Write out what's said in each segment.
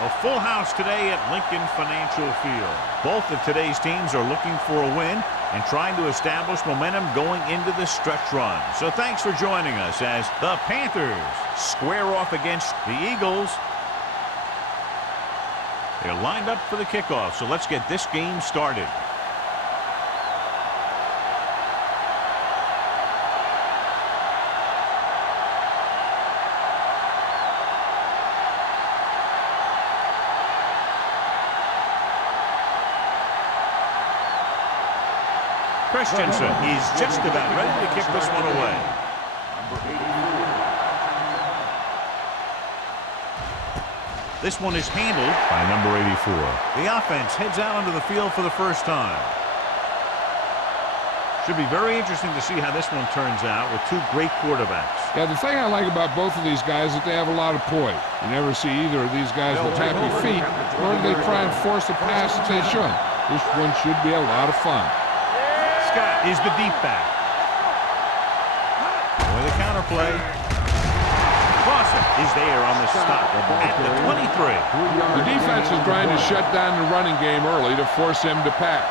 A full house today at Lincoln Financial Field. Both of today's teams are looking for a win and trying to establish momentum going into the stretch run. So thanks for joining us as the Panthers square off against the Eagles. They're lined up for the kickoff, so let's get this game started. Christensen is just about ready to kick this one away. This one is handled by number 84. The offense heads out onto the field for the first time. Should be very interesting to see how this one turns out with two great quarterbacks. Yeah, the thing I like about both of these guys is that they have a lot of poise. You never see either of these guys with happy feet, nor do they try and force a pass that they should. This one should be a lot of fun. Scott is the deep back. With a counter play. Clausen is there on the stop at the 23. The defense is trying to shut down the running game early to force him to pass.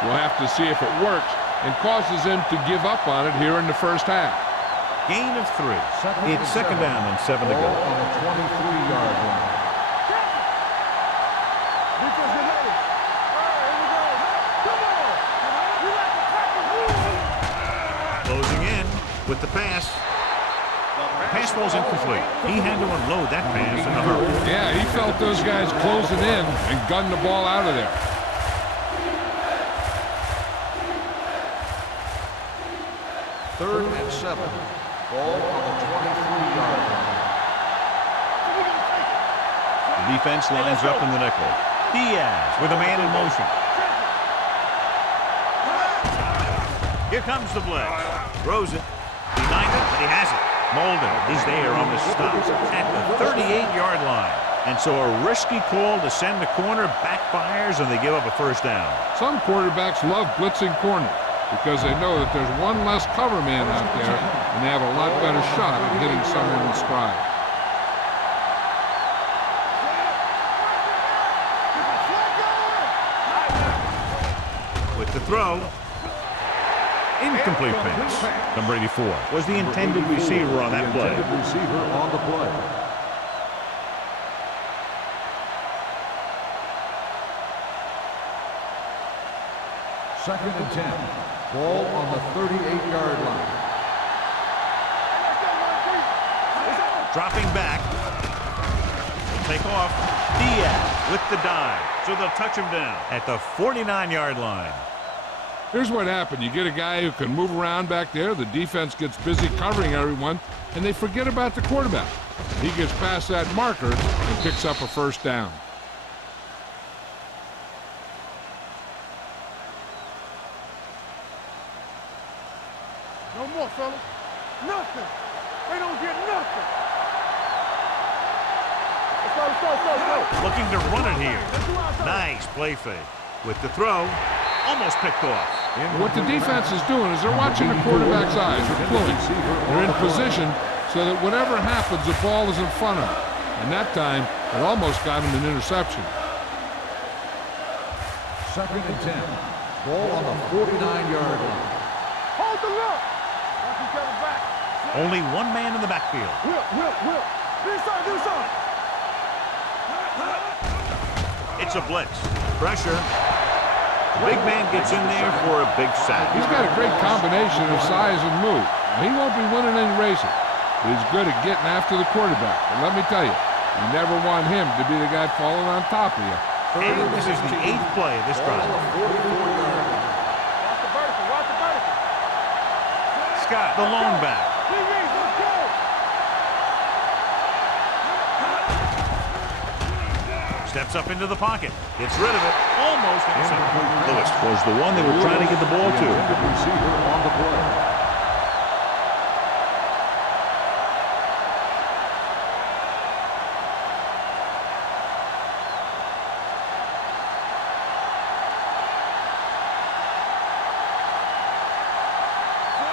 We'll have to see if it works and causes him to give up on it here in the first half. Gain of 3. It's second down and 7 to go. On the 23-yard line. Closing in with the pass. The pass falls incomplete. He had to unload that pass in a hurry. Yeah, he felt those guys closing in and gunned the ball out of there. Third and 7. Ball on the 23-yard line. The defense lines up in the nickel. Diaz with a man in motion. Here comes the blitz. Throws it. Behind it, but he has it. Molden is there on the stop at the 38-yard line. And so a risky call to send the corner backfires, and they give up a first down. Some quarterbacks love blitzing corners because they know that there's one less cover man out there, and they have a lot better shot at hitting someone in stride. With the throw. Incomplete pass. Number 84 was the intended receiver on that play. Receiver on the play. Second and 10. Ball on the 38-yard line. Dropping back. Take off. Diaz with the dive. So they'll touch him down at the 49-yard line. Here's what happened. You get a guy who can move around back there. The defense gets busy covering everyone, and they forget about the quarterback. He gets past that marker and picks up a first down. No more, fellas. Nothing. They don't get nothing. Let's go. Looking to run it here. Nice play fake. With the throw. Almost picked off. What the defense is doing is they're watching the quarterback's eyes. They're pulling. They're in position so that whatever happens, the ball is in front of them. And that time, it almost got him an interception. Second and 10. Ball on the 49-yard line. Hold the look. Back. Only one man in the backfield. Will. Do something. It's a blitz. Pressure. The big man gets in there for a big sack. He's got a great combination of size and move. He won't be winning any races, but he's good at getting after the quarterback. And let me tell you, you never want him to be the guy falling on top of you. And this is the 8th play of this drive. Watch the vertical. Scott, the lone back. Steps up into the pocket. Gets rid of it. Almost intercepted. Lewis was the one they were trying to get the ball to. Receiver on the play.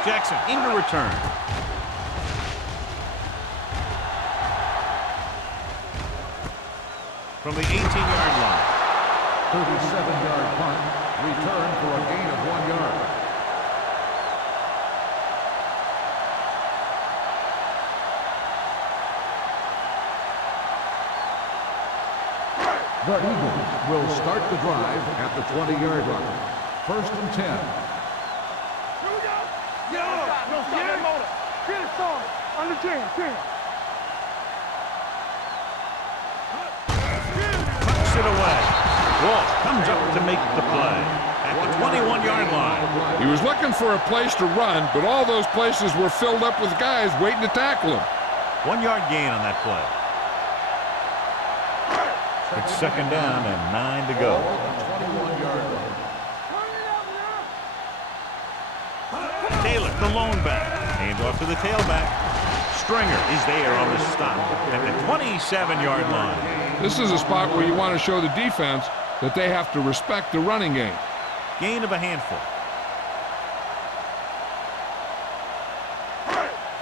Jackson into return. From the 18-yard line. 37-yard punt. Return for a gain of 1 yard. The Eagles will start the drive at the 20-yard line. 1st and 10. Here we go. Don't stop that motor. Get it started. Under 10. Puts it away. Walsh comes up to make the play at the 21-yard line. He was looking for a place to run, but all those places were filled up with guys waiting to tackle him. 1 yard gain on that play. It's 2nd down and 9 to go. 21-yard line. Taylor, the lone back. Hands off to the tailback. Stringer is there on the stop at the 27-yard line. This is a spot where you want to show the defense that they have to respect the running game. Gain of a handful.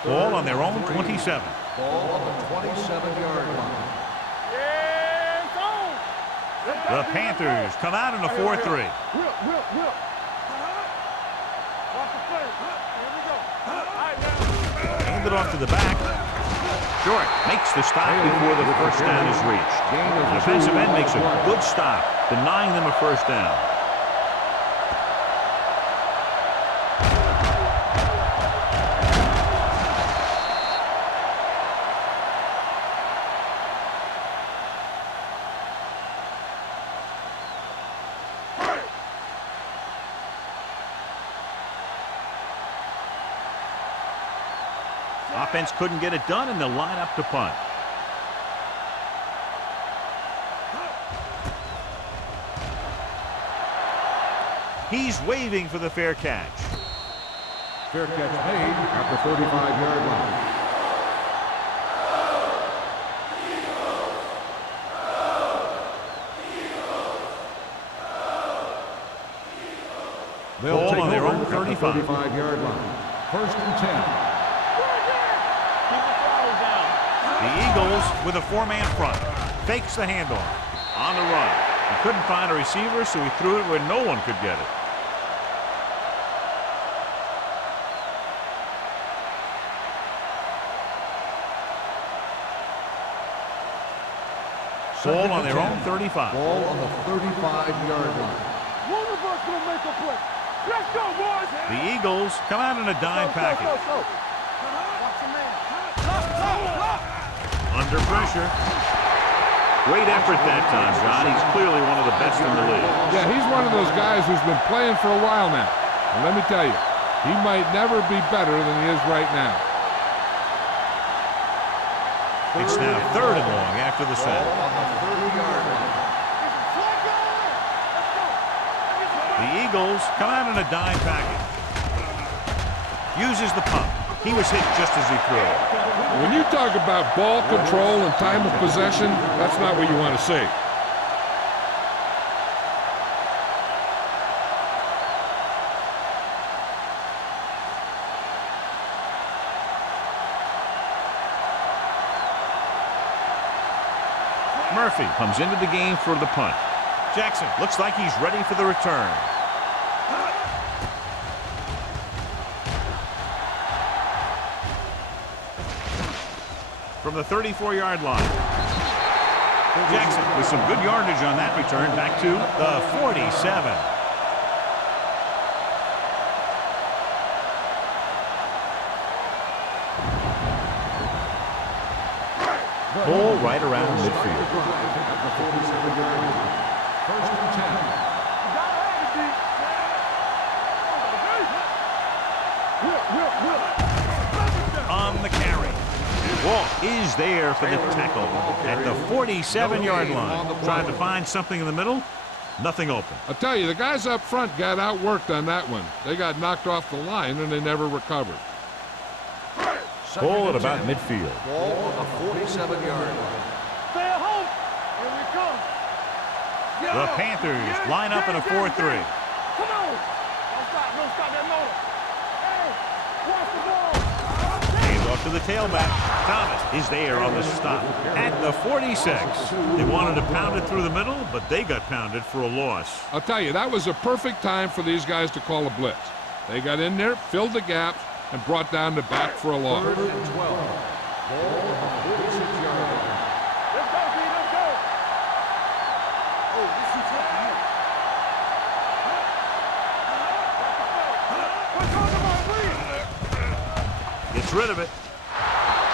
Ball on their own 27. Ball on the 27-yard line. The Panthers come out in a 4-3. Whip. Watch the play. Here we go. All right, now. Hand it off to the back. Short makes the stop before the first down is reached. The defensive end makes a good stop, denying them a first down. Offense couldn't get it done, and they'll line up to punt. He's waving for the fair catch. Fair catch made at the 35-yard line. They'll take on their over own at the 35-yard line. 1st and 10. The Eagles with a 4-man front. Fakes the handoff. On the run. He couldn't find a receiver, so he threw it where no one could get it. Ball on their own 35. Ball on the 35-yard line. One of us gonna make a play. Let's go, boys. The Eagles come out in a dime package. Watch the man. Under pressure. Great effort that time, John. He's clearly one of the best in the league. Yeah, he's one of those guys who's been playing for a while now. And let me tell you, he might never be better than he is right now. It's now 3rd and long after the set. Ball on the 30-yard line. The Eagles come out in a dime package. Uses the pump. He was hit just as he threw. When you talk about ball control and time of possession, that's not what you want to see. Murphy comes into the game for the punt. Jackson looks like he's ready for the return. From the 34-yard line. Jackson with some good yardage on that return back to the 47. Ball right around midfield. At the 47-yard line. 1st and 10. On the carry. Walt is there for the tackle at the 47-yard line. Trying to find something in the middle. Nothing open. I'll tell you, the guys up front got outworked on that one. They got knocked off the line and they never recovered. Ball at about midfield. Ball on the 47-yard line. Stay at home. Here we come. The Panthers line up in a 4-3. Come on. Don't stop that motor. Hey, watch the ball. Hands off to the tailback. Thomas is there on the stop at the 46. They wanted to pound it through the middle, but they got pounded for a loss. I'll tell you, that was a perfect time for these guys to call a blitz. They got in there, filled the gaps, and brought down the back for a loss. 3rd and 12. Ball on the 46-yard line. Let's go, B. Let's go. Oh, this is tough for you. What's on the ball, Gets rid of it.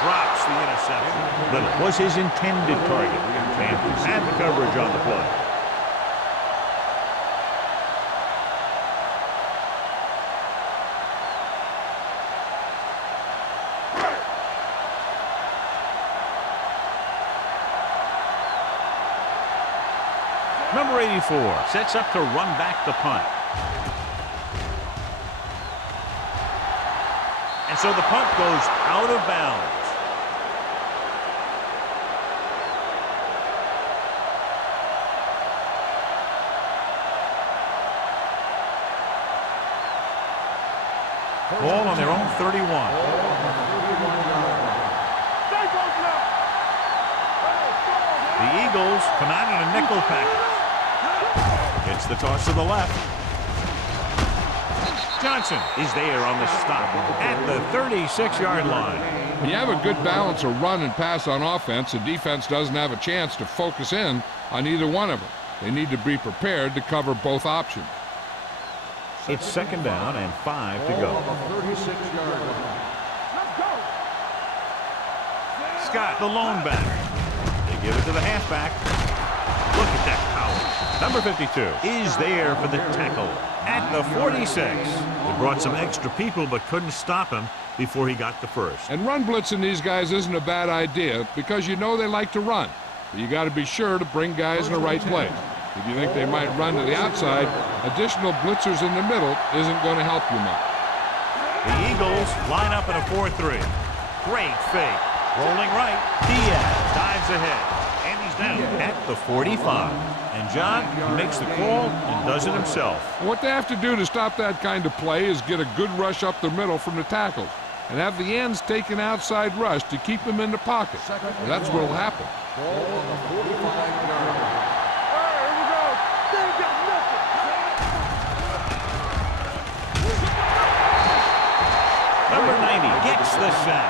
Drops the interception. Little was his intended target. Panthers had the coverage on the play. Number 84 sets up to run back the punt. And so the punt goes out of bounds. Ball on their own 31. The Eagles come out in a nickel package. It's the toss to the left. Johnson is there on the stop at the 36-yard line. When you have a good balance of run and pass on offense, the defense doesn't have a chance to focus in on either one of them. They need to be prepared to cover both options. It's 2nd down and 5 to go. Scott, the lone back. They give it to the halfback. Look at that power. Number 52 is there for the tackle at the 46. They brought some extra people but couldn't stop him before he got the first. And run blitzing these guys isn't a bad idea because you know they like to run. But you got to be sure to bring guys in the right place. If you think they might run to the outside, additional blitzers in the middle isn't going to help you much. The Eagles line up in a 4-3. Great fake. Rolling right. Diaz dives ahead. And he's down at the 45. And John, he makes the call and does it himself. What they have to do to stop that kind of play is get a good rush up the middle from the tackles and have the ends take an outside rush to keep them in the pocket. And that's what will happen. Ball on the 45-yard line. Number 90 gets the sack.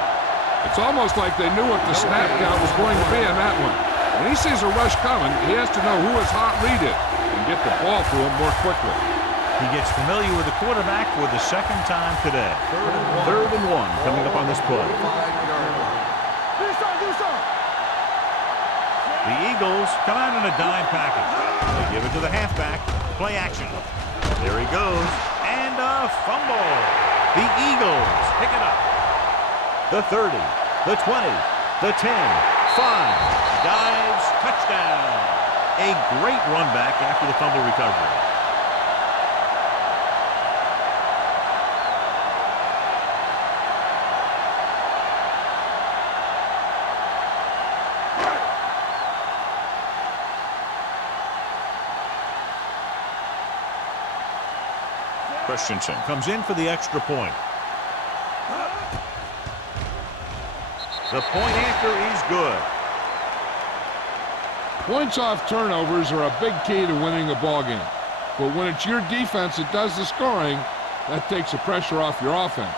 It's almost like they knew what the snap count was going to be on that one. When he sees a rush coming, he has to know who his hot read is and get the ball to him more quickly. He gets familiar with the quarterback for the 2nd time today. 3rd and 1 coming up on this play. The Eagles come out in a dime package. They give it to the halfback. Play action. There he goes. And a fumble. The Eagles pick it up. The 30, the 20, the 10, 5. Dives, touchdown. A great run back after the fumble recovery. Christensen comes in for the extra point. The point after is good. Points off turnovers are a big key to winning a ball game. But when it's your defense that does the scoring, that takes the pressure off your offense.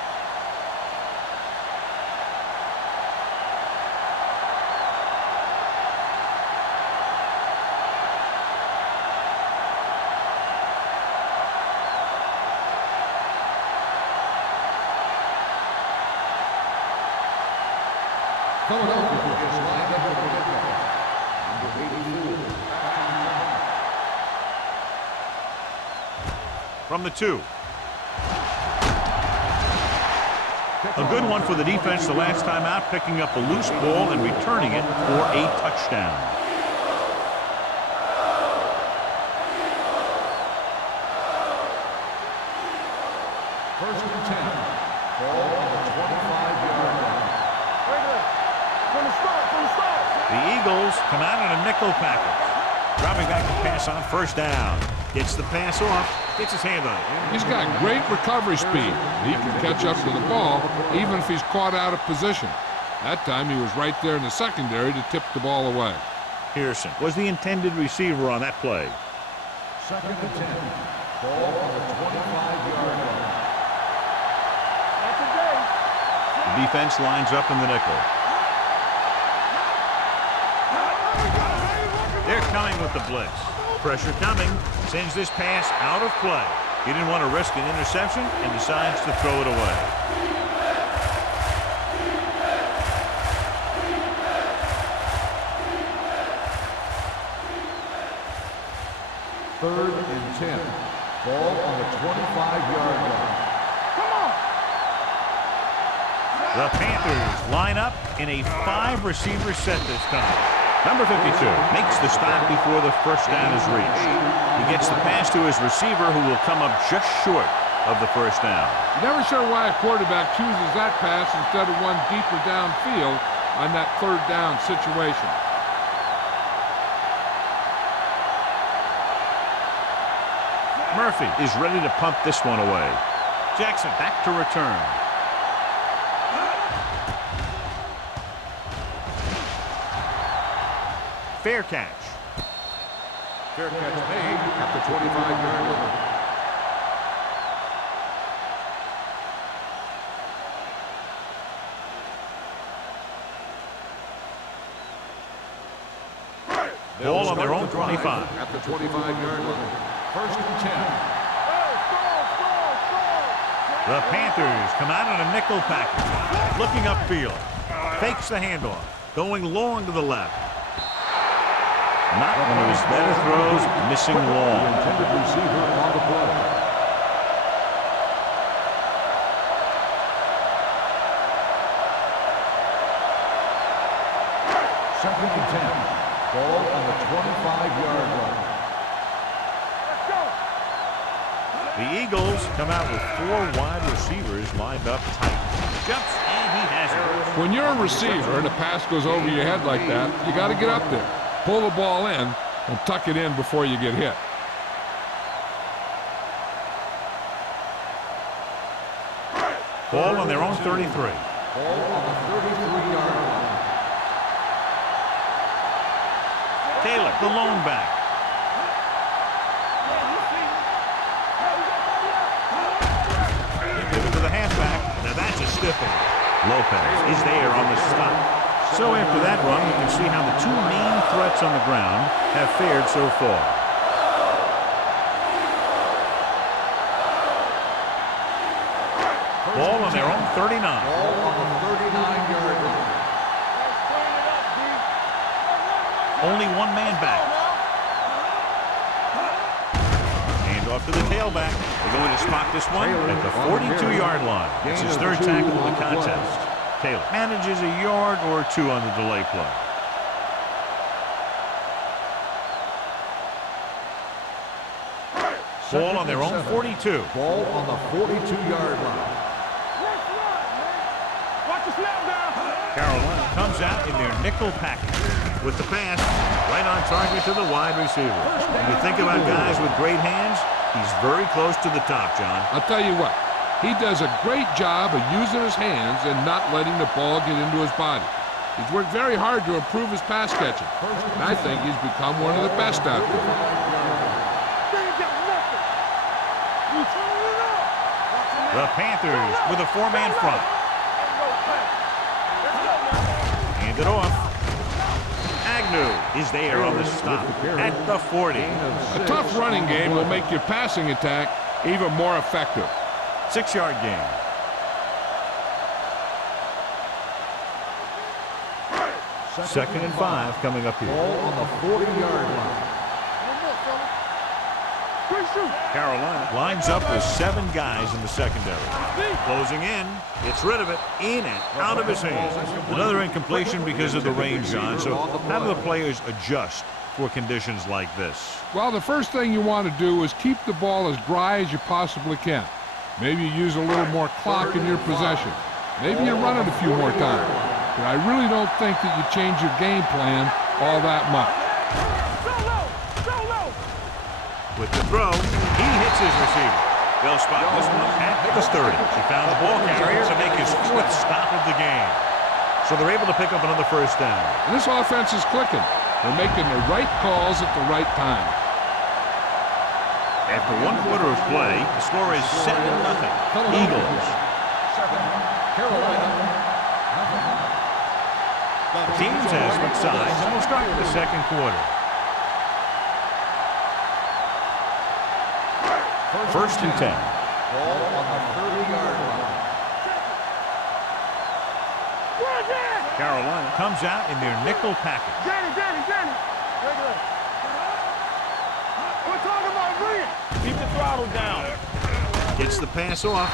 From the 2. A good one for the defense the last time out, picking up a loose ball and returning it for a touchdown. First and 10. Ball on the 25-yard line. From the start. The Eagles come out in a nickel package. Dropping back to pass on first down. Gets the pass off. Gets his hand on it. He's got great recovery speed. He can catch up to the ball even if he's caught out of position. That time he was right there in the secondary to tip the ball away. Pearson was the intended receiver on that play. Second and 10. Ball on the 25-yard line. The defense lines up in the nickel. They're coming with the blitz. Pressure coming. Sends this pass out of play. He didn't want to risk an interception and decides to throw it away. Third and 10. Ball on the 25-yard line. The Panthers line up in a 5-receiver set this time. Number 52 makes the stop before the first down is reached. He gets the pass to his receiver, who will come up just short of the first down. Never sure why a quarterback chooses that pass instead of one deeper downfield on that third down situation. Murphy is ready to pump this one away. Jackson back to return. Fair catch. Fair catch made at the 25-yard line. Ball on their own 25. At the 25-yard line. First and 10. The Panthers come out in a nickel package. Looking upfield. Fakes the handoff. Going long to the left. Not one of his better throws, missing long. Intended receiver on the play. Second and 10. Ball on the 25-yard line. The Eagles come out with 4 wide receivers lined up tight. Jumps, and he has it. When you're a receiver and a pass goes over your head like that, you got to get up there, pull the ball in, and tuck it in before you get hit. Ball on their own 33. Ball on the 33-yard line. Taylor, the lone back. They give it to the halfback. Now that's a stiff one. Lopez is there on the stop. So after that run, we can see how the 2 main threats on the ground have fared so far. Ball on their own 39. Ball on the 39-yard line. Only 1 man back. Hand off to the tailback. They're going to spot this one at the 42-yard line. It's his 3rd tackle of the contest. Taylor manages a yard or 2 on the delay play. Ball on their own 42. Ball on the 42-yard line. Carolina comes out in their nickel package with the pass right on target to the wide receiver. When you think about guys with great hands, he's very close to the top, John. I'll tell you what, he does a great job of using his hands and not letting the ball get into his body. He's worked very hard to improve his pass catching, and I think he's become one of the best out there. The Panthers with a 4-man front. Hand it off. Agnew is there on the stop at the 40. A tough running game will make your passing attack even more effective. 6-yard gain. Second and 5 coming up here. Ball on the 40-yard line. Carolina lines up with 7 guys in the secondary. Closing in, gets rid of it, in and out of his hands. Another incompletion because of the rain, John. So how do the players adjust for conditions like this? Well, the first thing you want to do is keep the ball as dry as you possibly can. Maybe you use a little more clock in your possession. Maybe you run it a few more times. But I really don't think that you change your game plan all that much. With the throw, he hits his receiver. They'll spot this one at the 30. He found the ball carrier to make his 4th stop of the game. So they're able to pick up another first down. And this offense is clicking. They're making the right calls at the right time. After 1 quarter of play, the score is 7-0. Eagles. Carolina. The teams have switched sides, and we'll start with the second quarter. First and 10. Ball on the 30-yard line. Carolina comes out in their nickel package. Danny. We're talking about brilliant. Keep the throttle down. Gets the pass off.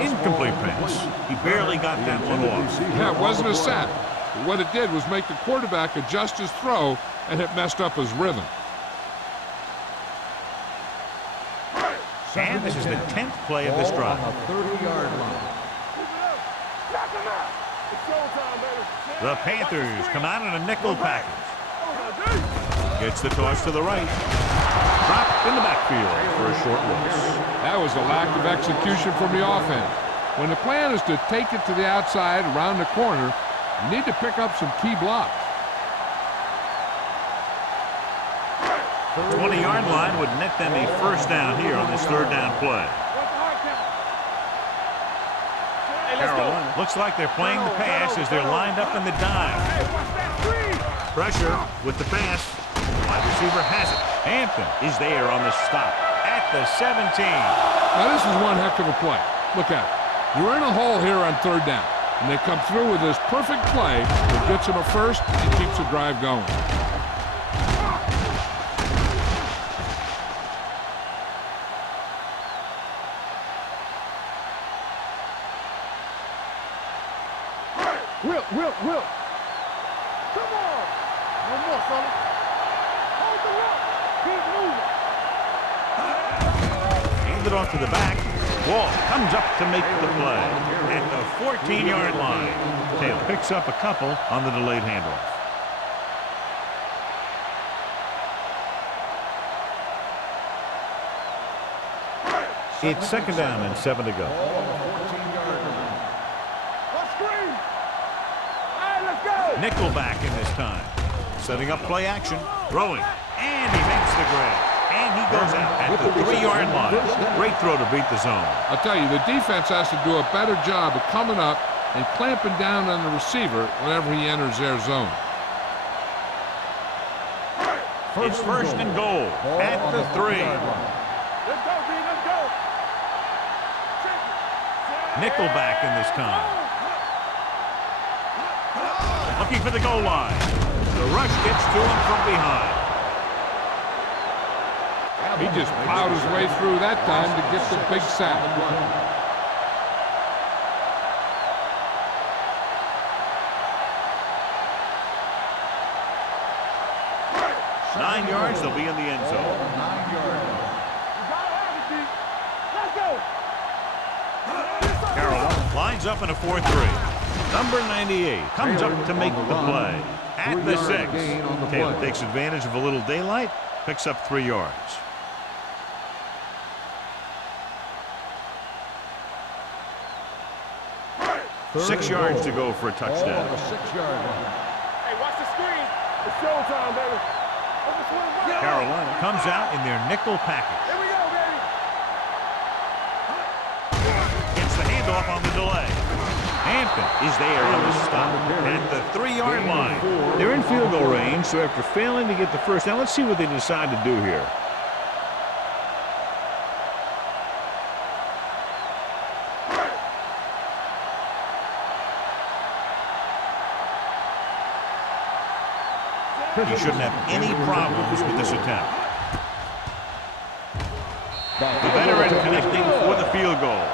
Incomplete pass. He barely got that one off. Yeah, it wasn't a sack. But what it did was make the quarterback adjust his throw, and it messed up his rhythm. And this is the 10th play of this drive. On the 30-yard line. The Panthers come out in a nickel package. Gets the toss to the right. Dropped in the backfield for a short loss. That was a lack of execution from the offense. When the plan is to take it to the outside around the corner, you need to pick up some key blocks. 20-yard line would net them a first down here on this 3rd down play. Carolina looks like they're playing the pass as they're lined up in the dime. Pressure with the pass. Wide receiver has it. Hampton is there on the stop at the 17. Now this is one heck of a play. Look at it. You're in a hole here on 3rd down, and they come through with this perfect play that gets them a first and keeps the drive going. Will. Come on. No more, fella. Hold the rock. Keep moving. Hand it off to the back. Wall comes up to make the play at the 14-yard line. Taylor picks up a couple on the delayed handoff. It's 2nd down and 7 to go. Nickelback in this time. Setting up play action. Throwing. And he makes the grab. And he goes out at the 3-yard line. Great throw to beat the zone. I'll tell you, the defense has to do a better job of coming up and clamping down on the receiver whenever he enters their zone. It's 1st and goal at the 3. Let's go, B. Let's go. Nickelback in this time. Looking for the goal line. The rush gets to him from behind. He just plowed his way through that time to get the big sack. 9 yards, they'll be in the end zone. 9-yard line. Carolina lines up in a 4-3. Number 98 comes up to make the play at the 6. Taylor takes advantage of a little daylight, picks up 3 yards. Six yards to go for a touchdown. On the 6-yard line. Hey, watch the screen. It's showtime, baby. Carolina comes out in their nickel package. Here we go, baby. Gets the handoff on the delay. Hampton is there on the stop at the 3-yard line. They're in field goal range, so after failing to get the first down, let's see what they decide to do here. He shouldn't have any problems with this attempt. The veteran connecting for the field goal.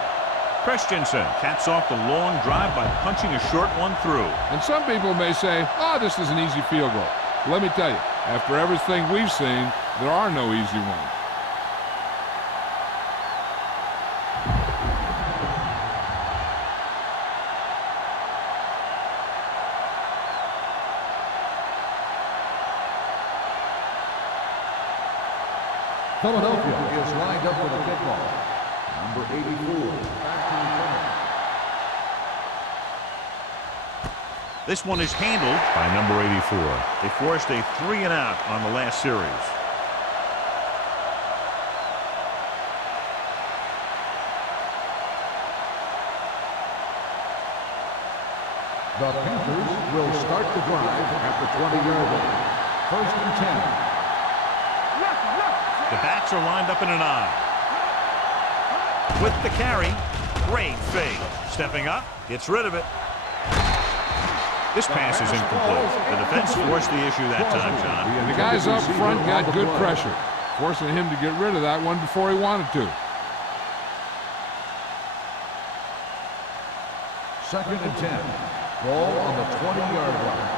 Christensen caps off the long drive by punching a short one through. And some people may say, oh, this is an easy field goal. Let me tell you, after everything we've seen, there are no easy ones. Philadelphia is lined up with a kickoff. Number 84, back to return. This one is handled by number 84. They forced a 3-and-out on the last series. The Panthers will start the drive at the 20-yard line. 1st and 10. The backs are lined up in an I. With the carry, great fake. Stepping up, gets rid of it. This pass is incomplete. The defense forced the issue that time, John. And the guys up front got good pressure, forcing him to get rid of that one before he wanted to. 2nd and 10. Ball on the 20-yard line.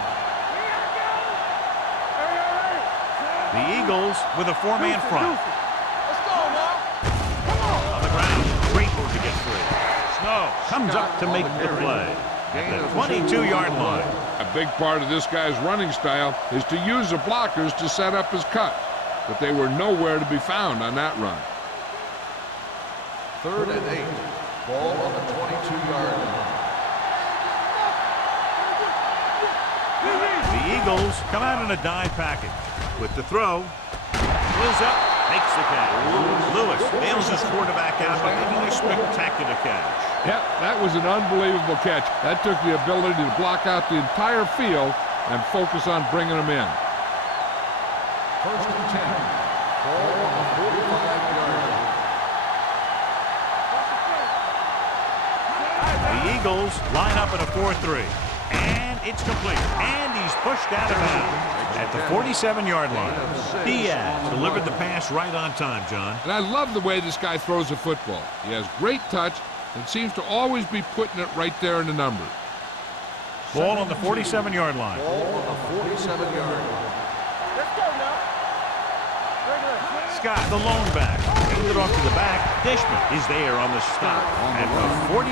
The Eagles with a 4-man front. Let's go, man. Come on. On the ground, great move to get free. Snow comes up to make the play at the 22-yard line. A big part of this guy's running style is to use the blockers to set up his cut, but they were nowhere to be found on that run. 3rd and 8. Ball on the 22-yard line. The Eagles come out in a dime package. With the throw, wheels up, makes the catch. Lewis bails his quarterback out by making a spectacular catch. Yep, that was an unbelievable catch. That took the ability to block out the entire field and focus on bringing them in. 1st and 10. Ball on the 45-yard line. The Eagles line up in a 4-3. And it's complete. And he's pushed out of bounds at the 47-yard line. Diaz delivered the pass right on time, John. And I love the way this guy throws the football. He has great touch and seems to always be putting it right there in the numbers. Ball on the 47-yard line. Ball on the 47-yard line. Let's go now. Scott, the lone back. Handed it off to the back. Dishman is there on the stop at the 48.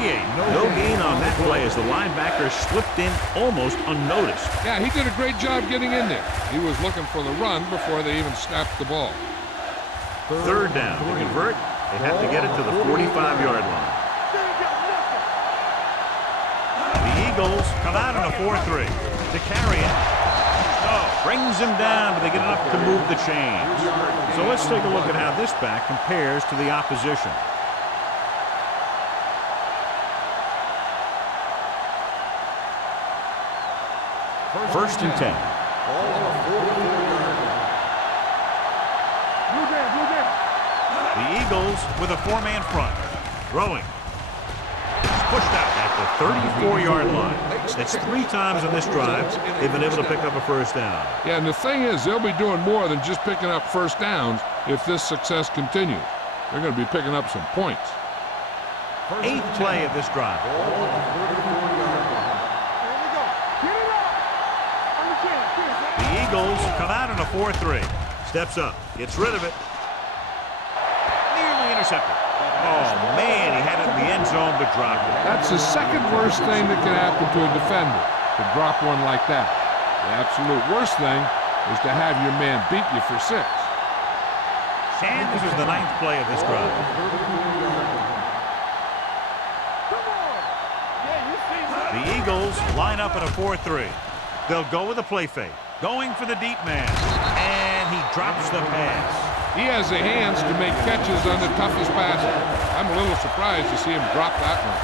No gain on that play as the linebacker slipped in almost unnoticed. Yeah, he did a great job getting in there. He was looking for the run before they even snapped the ball. 3rd down. To convert, they have to get it to the 45-yard line. The Eagles come out in a 4-3 to carry it. Brings him down, but they get enough to move the chains. So let's take a look at how this back compares to the opposition. First and 10. Ball on the 44-yard line. The Eagles with a 4-man front. Throwing. He's pushed out at the 34-yard line. That's 3 times on this drive they've been able to pick up a first down. Yeah, and the thing is, they'll be doing more than just picking up first downs if this success continues. They're going to be picking up some points. 8th play of this drive. Ball on the 34-yard line. The Eagles come out in a 4-3. Steps up. Gets rid of it. Nearly intercepted. Oh, man, he had it in the end zone but dropped it. That's the second worst thing that can happen to a defender, to drop one like that. The absolute worst thing is to have your man beat you for 6. And this is the 9th play of this drive. The Eagles line up in a 4-3. They'll go with a play fake. Going for the deep man. And he drops the pass. He has the hands to make catches on the toughest passes. I'm a little surprised to see him drop that one.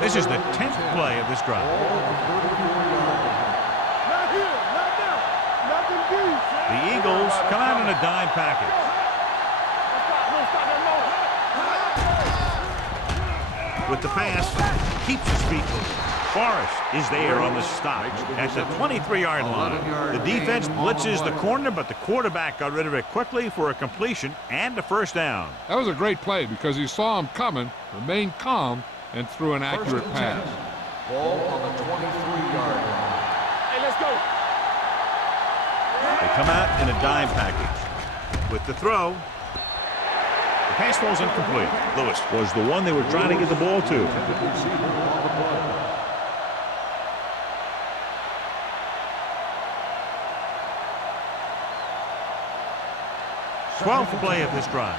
This is the 10th play of this drive. Not here, not now. Nothing deep. The Eagles come out in a dime package. Don't stop that motor. With the pass, keeps his feet moving. Forrest is there on the stop at the 23-yard line. The defense blitzes the corner, but the quarterback got rid of it quickly for a completion and a first down. That was a great play because he saw him coming, remained calm, and threw an accurate pass. Ball on the 23-yard line. Hey, let's go. They come out in a dime package. With the throw, the pass falls incomplete. Lewis was the one they were trying to get the ball to. 12th play of this drive.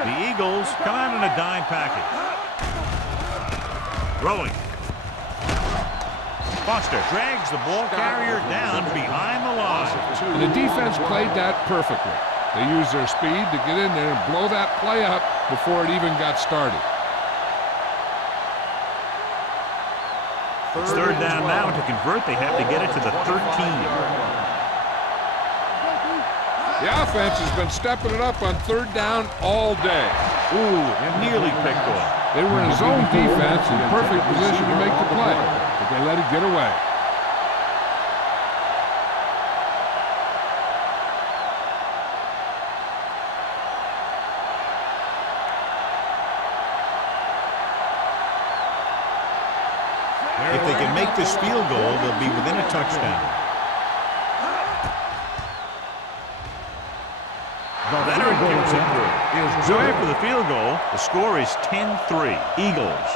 The Eagles come out in a dime package. Throwing. Foster drags the ball carrier down behind the line. And the defense played that perfectly. They used their speed to get in there and blow that play up before it even got started. It's third down now. To convert, they have to get it to the 13. The offense has been stepping it up on third down all day. Ooh, nearly picked off. They were in zone defense in perfect position to make the play, but they let it get away. If they can make this field goal, they'll be within a touchdown. Leonard kicks it through. So after the field goal, the score is 10-3. Eagles.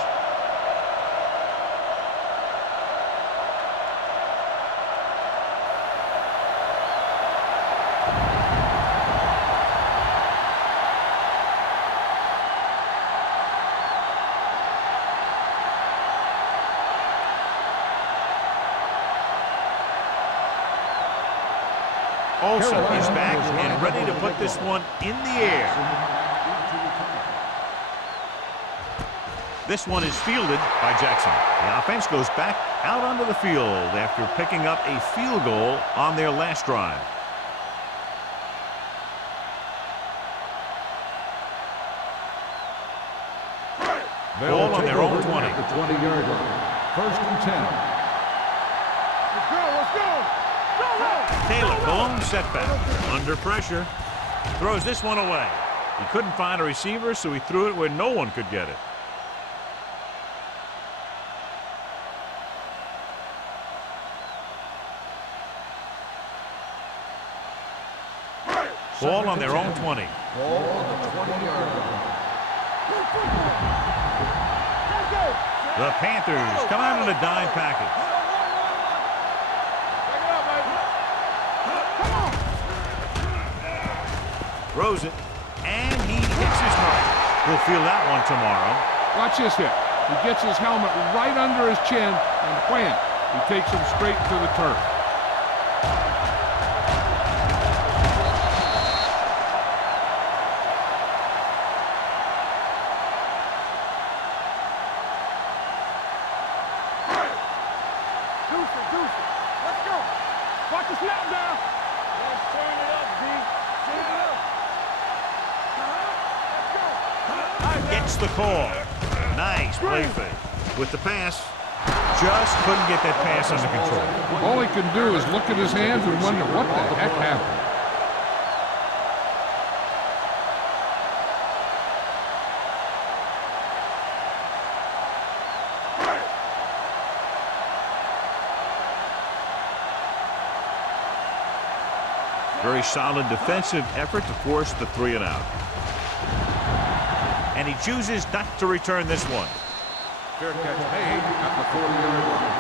Olsen is back and ready to put this one in the air. This one is fielded by Jackson. The offense goes back out onto the field after picking up a field goal on their last drive. Ball on their own 20. The 20-yard line. First and 10. Let's go, let's go. Taylor, the lone setback. Under pressure. Throws this one away. He couldn't find a receiver, so he threw it where no one could get it. Ball on their own 20. Ball on the 20-yard line. The Panthers come out in a dime package. Throws it, and he hits his mark. We'll feel that one tomorrow. Watch this hit. He gets his helmet right under his chin, and wham, he takes him straight to the turf. Let's go. Watch the snap down. Let's turn it up, D. Turn it up. Gets the call. Nice play fake. With the pass, just couldn't get that pass under control. All he can do is look at his hands and wonder what the heck happened. Very solid defensive effort to force the 3-and-out. And he chooses not to return this one. Fair catch made at the 40-yard line.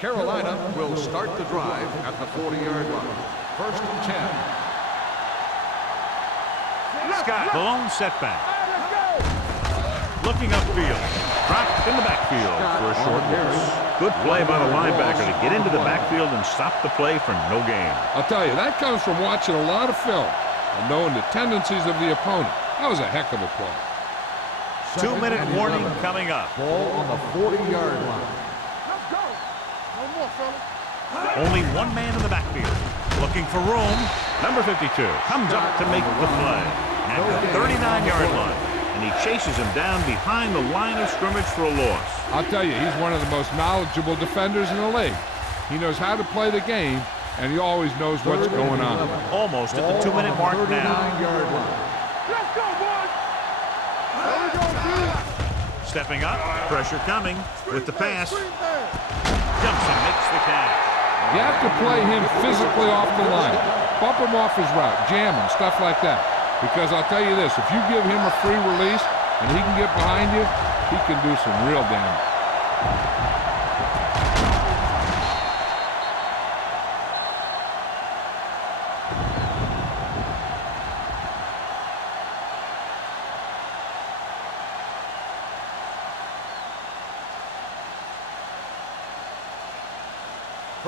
Carolina will start the drive at the 40-yard line. First and 10. Scott, the lone setback. Looking upfield. Dropped in the backfield for a short loss. Good play by the linebacker to get into the backfield and stop the play for no gain. I'll tell you, that comes from watching a lot of film and knowing the tendencies of the opponent. That was a heck of a play. 2-minute warning coming up. Ball on the 40-yard line. on, fella. Only one man in the backfield. Looking for room. Number 52 comes up to make the play at the 39-yard line. And he chases him down behind the line of scrimmage for a loss. I'll tell you, he's one of the most knowledgeable defenders in the league. He knows how to play the game, and he always knows what's going on. Almost at the 2-minute mark now. 39-yard line. Let's go, boys. There we go, dude. Stepping up, pressure coming with the pass. Jumps and makes the catch. You have to play him physically off the line. Bump him off his route, jam him, stuff like that. Because I'll tell you this, if you give him a free release and he can get behind you, he can do some real damage.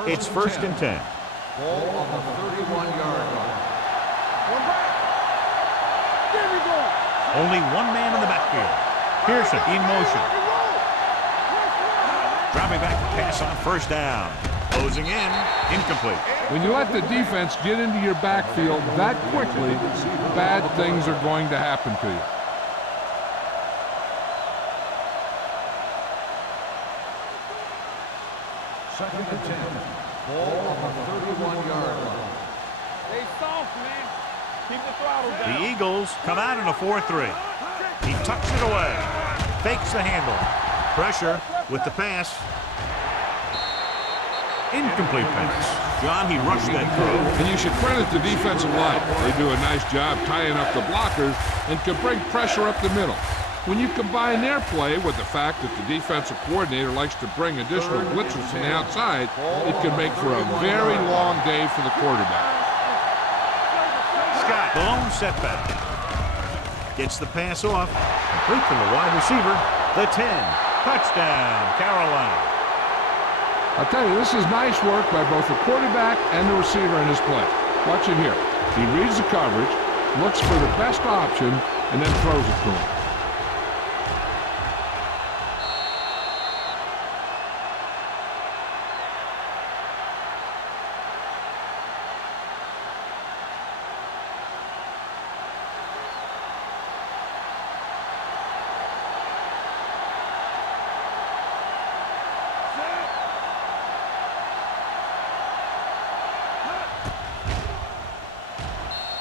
It's first and 10. Ball on the 31-yard line. One back. There we go. Only one man in the backfield. Pearson in motion. Dropping back to pass on first down. Closing in. Incomplete. When you let the defense get into your backfield that quickly, bad things are going to happen to you. Second and 10. Ball on the 31-yard line. Stay soft, man. Keep the throttle down. The Eagles come out in a 4-3. He tucks it away. Fakes the handle. Pressure with the pass. Incomplete pass. John, he rushed that throw. And you should credit the defensive line. They do a nice job tying up the blockers and can bring pressure up the middle. When you combine their play with the fact that the defensive coordinator likes to bring additional blitzers from the outside, it can make for a very long day for the quarterback. Scott, the lone setback. Gets the pass off. Complete to the wide receiver. The 10. Touchdown, Carolina. I'll tell you, this is nice work by both the quarterback and the receiver in his play. Watch it here. He reads the coverage, looks for the best option, and then throws it to him.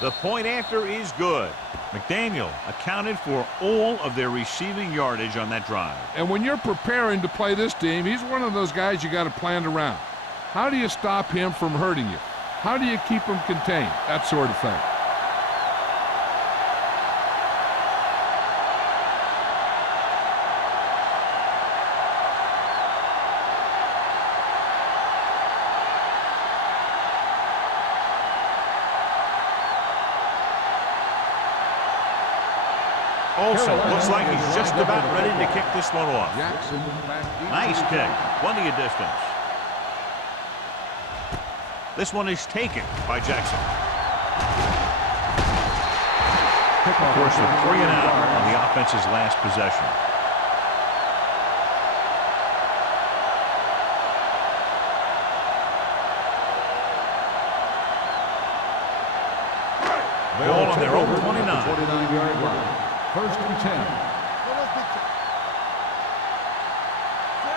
The point after is good. McDaniel accounted for all of their receiving yardage on that drive. And when you're preparing to play this team, he's one of those guys you got to plan around. How do you stop him from hurting you? How do you keep him contained? That sort of thing. Also, looks like he's just about ready to kick this one off. Jackson back deep. Nice kick. Plenty of distance. This one is taken by Jackson. Of course, a 3 and out on the offense's last possession. Ball on their own 29. 49-yard line. First and 10.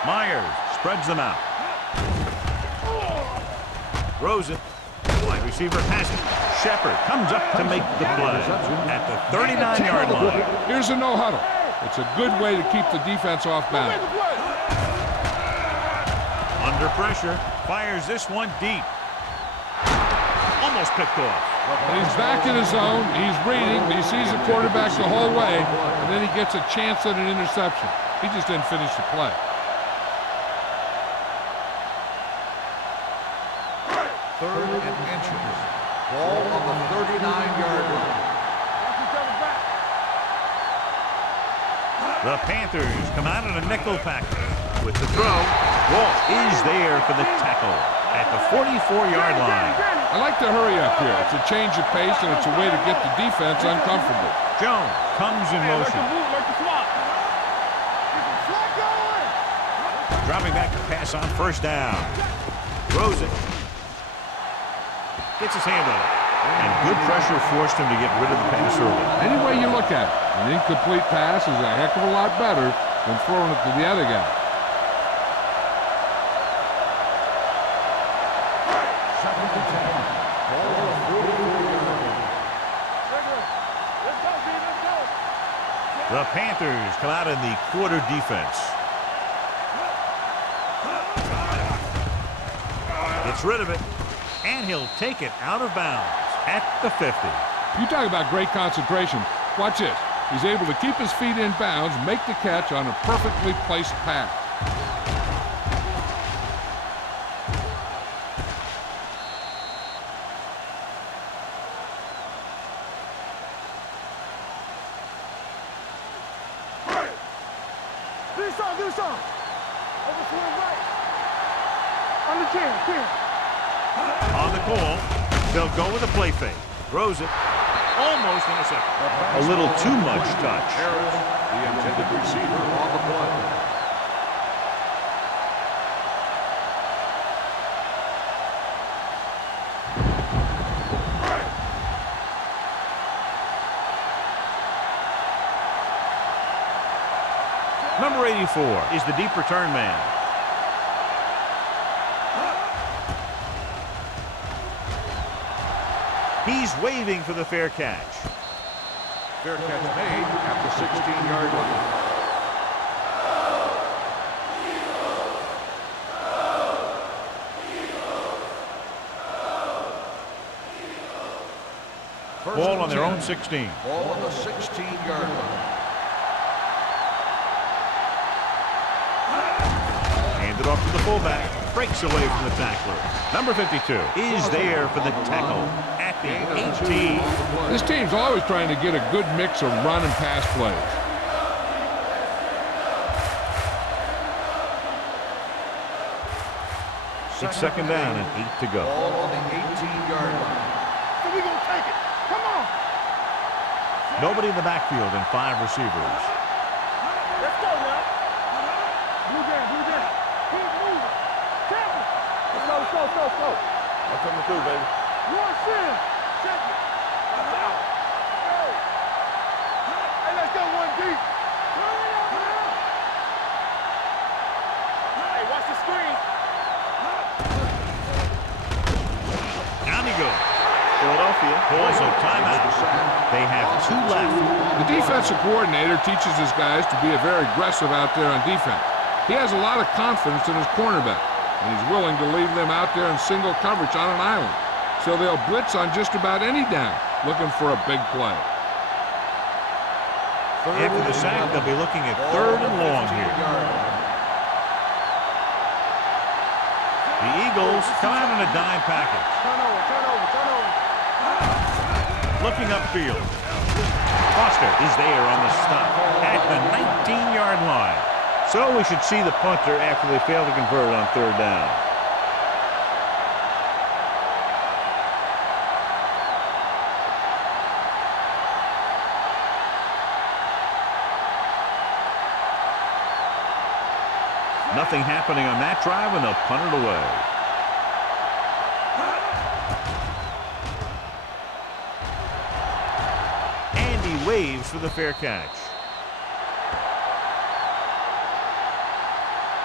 Myers spreads them out. Throws it. Wide receiver has it. Shepard comes up to make the play at the 39-yard line. Here's a no-huddle. It's a good way to keep the defense off balance. Under pressure. Fires this one deep. Almost picked off. He's back in his zone. He's reading. He sees the quarterback the whole way, and then he gets a chance at an interception. He just didn't finish the play. Third and inches. Ball on the 39-yard line. The Panthers come out in a nickel package. With the throw, Walt is there for the tackle at the 44-yard line. I like to hurry up here. It's a change of pace, and it's a way to get the defense uncomfortable. Jones comes in motion. Dropping back to pass on first down. Throws it. Gets his hand on it. And good pressure forced him to get rid of the pass early. Any way you look at it, an incomplete pass is a heck of a lot better than throwing it to the other guy. The Panthers come out in the quarter defense. Gets rid of it, and he'll take it out of bounds at the 50. You talk about great concentration. Watch this. He's able to keep his feet in bounds, make the catch on a perfectly placed pass. Do some. Overswing right. On the 10. On the call, they'll go with a play fake. Throws it. Almost intercepted. A little too much touch. The intended receiver on the play. Number 84 is the deep return man. He's waving for the fair catch. Fair catch made at the 16-yard line. Ball on their own 16. Ball on the 16-yard line. Handed off to the fullback. Breaks away from the tackler. Number 52 is there for the tackle at the 18. This team's always trying to get a good mix of run and pass plays. It's second down and 8 to go. Ball on the 18-yard line. So we gonna take it. Come on. Nobody in the backfield and 5 receivers. Let's go now. Blue game. Keep moving. Tackle. Slow. I'm coming through, baby. One sin. Check it. Out. Go. Hey, let's go one deep. Hey, watch the screen. Down he goes. Philadelphia calls a timeout. They have 2 left. The defensive coordinator teaches his guys to be very aggressive out there on defense. He has a lot of confidence in his cornerback, and he's willing to leave them out there in single coverage on an island. So they'll blitz on just about any down, looking for a big play. After the sack, they'll be looking at 3rd and long here. The Eagles come out in a dime package. Turn over. Looking upfield. Foster is there on the stop at the 19-yard line. So we should see the punter after they fail to convert on 3rd down. Nothing happening on that drive, and they'll punt it away. And he waves for the fair catch.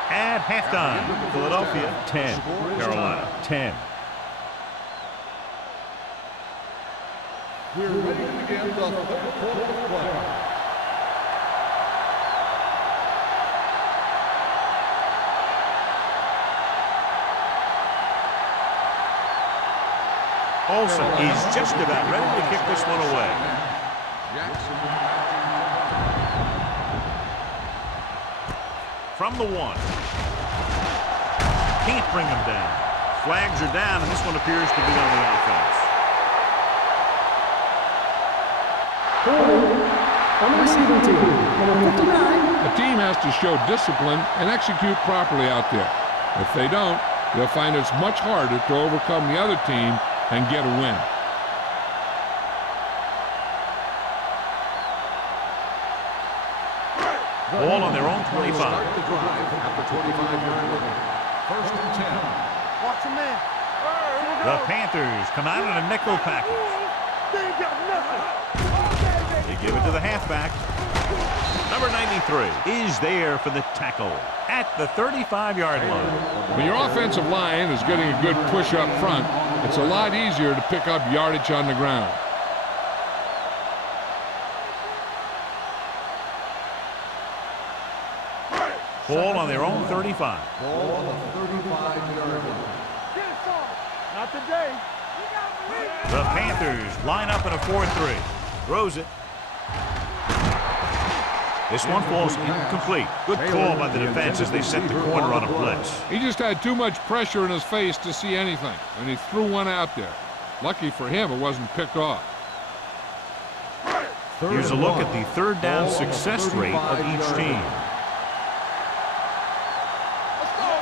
At halftime, Philadelphia 10, Carolina 10. We're ready to begin the 3rd quarter of play. Olsen is just about ready to kick this one away. From the 1. Can't bring him down. Flags are down, and this one appears to be on the offense. A team has to show discipline and execute properly out there. If they don't, they'll find it's much harder to overcome the other team and get a win. Ball on their own 25. Start the drive at the 25-yard line. 1st and 10. Watch him, man. The Panthers come out in a nickel package. They ain't got nothing. They give it to the halfback. Number 93 is there for the tackle at the 35-yard line. When your offensive line is getting a good push up front, it's a lot easier to pick up yardage on the ground. Ball on their own 35. Ball on the 35-yard line. Get it, son. Not today. The Panthers line up in a 4-3. Throws it. This one falls incomplete. Good call by the defense as they set the corner on a blitz. He just had too much pressure in his face to see anything, and he threw one out there. Lucky for him, it wasn't picked off. Here's a look at the third down success rate of each team.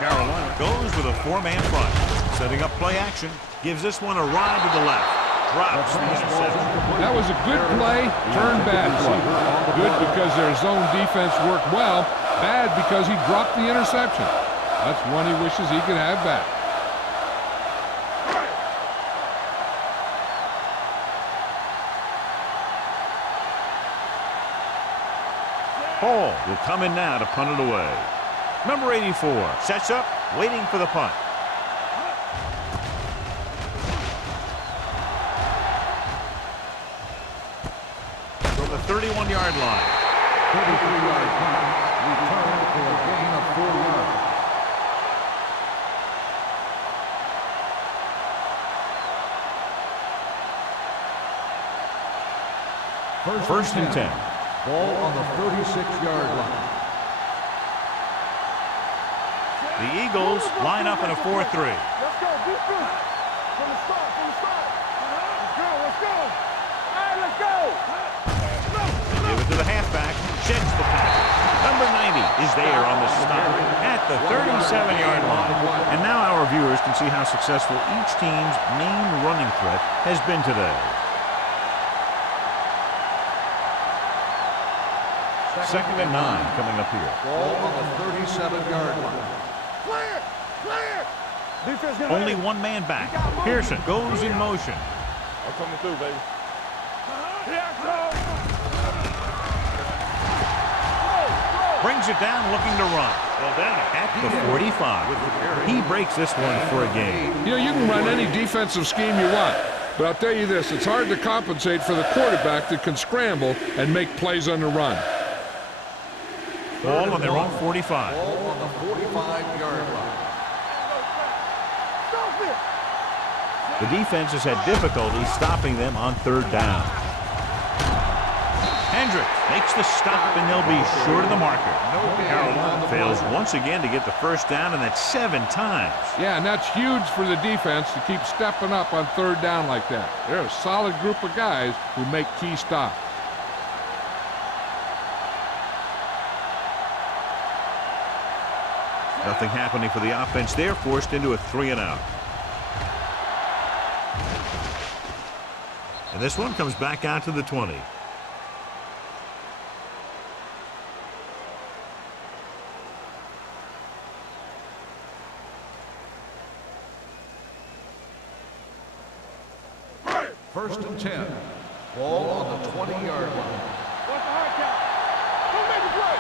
Carolina goes with a four-man front. Setting up play action. Gives this one a ride to the left. Drops the interception. That was a good play, turned bad play. Good because their zone defense worked well. Bad because he dropped the interception. That's one he wishes he could have back. Hall will come in now to punt it away. Number 84 sets up, waiting for the punt. From the 31-yard line. 33-yard punt. Returned for a gain of 4 yards. First and 10. Ball on the 36-yard line. The Eagles line up in a 4-3. Let's go, defense. From the start, from the start. Let's go, let's go. All right, let's go. They give it to the halfback. Sheds the pass. Number 90 is there on the stop at the 37-yard line. And now our viewers can see how successful each team's main running threat has been today. Second and 9 coming up here. Ball on the 37-yard line. Clear, clear. Defense get Only ready. one man back. Pearson goes in motion. I'm coming through, baby. Here I come. Brings it down, looking to run. Well, down at the 45. He breaks this one for a gain. You know, you can run any defensive scheme you want. But I'll tell you this, it's hard to compensate for the quarterback that can scramble and make plays on the run. Ball on their own 45. Ball on the 45-yard line. Stop it. The defense has had difficulty stopping them on third down. Hendricks makes the stop, and they'll be short of the marker. Carolina fails once again to get the first down, and that's 7 times. Yeah, and that's huge for the defense to keep stepping up on third down like that. They're a solid group of guys who make key stops. Nothing happening for the offense. They're forced into a 3-and-out. And this one comes back out to the 20. First and 10. Ball on the 20-yard line. What's the hard count? Who made the play?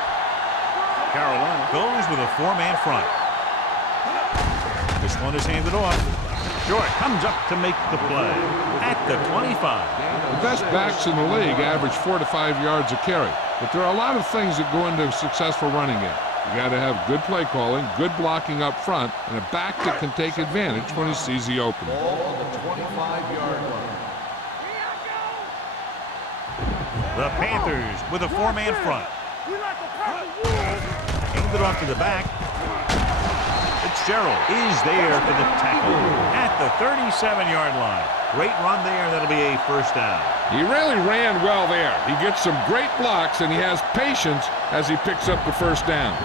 Carolina goes with a 4-man front. This one is handed off. Short comes up to make the play at the 25. The best backs in the league average 4 to 5 yards a carry. But there are a lot of things that go into a successful running game. You got to have good play calling, good blocking up front, and a back that can take advantage when he sees the opening. Ball on the 25-yard line. The Panthers with a 4-man front. We like to pass the rules. Hands it off to the back. Fitzgerald is there for the tackle at the 37-yard line. Great run there. That'll be a first down. He really ran well there. He gets some great blocks, and he has patience as he picks up the first down.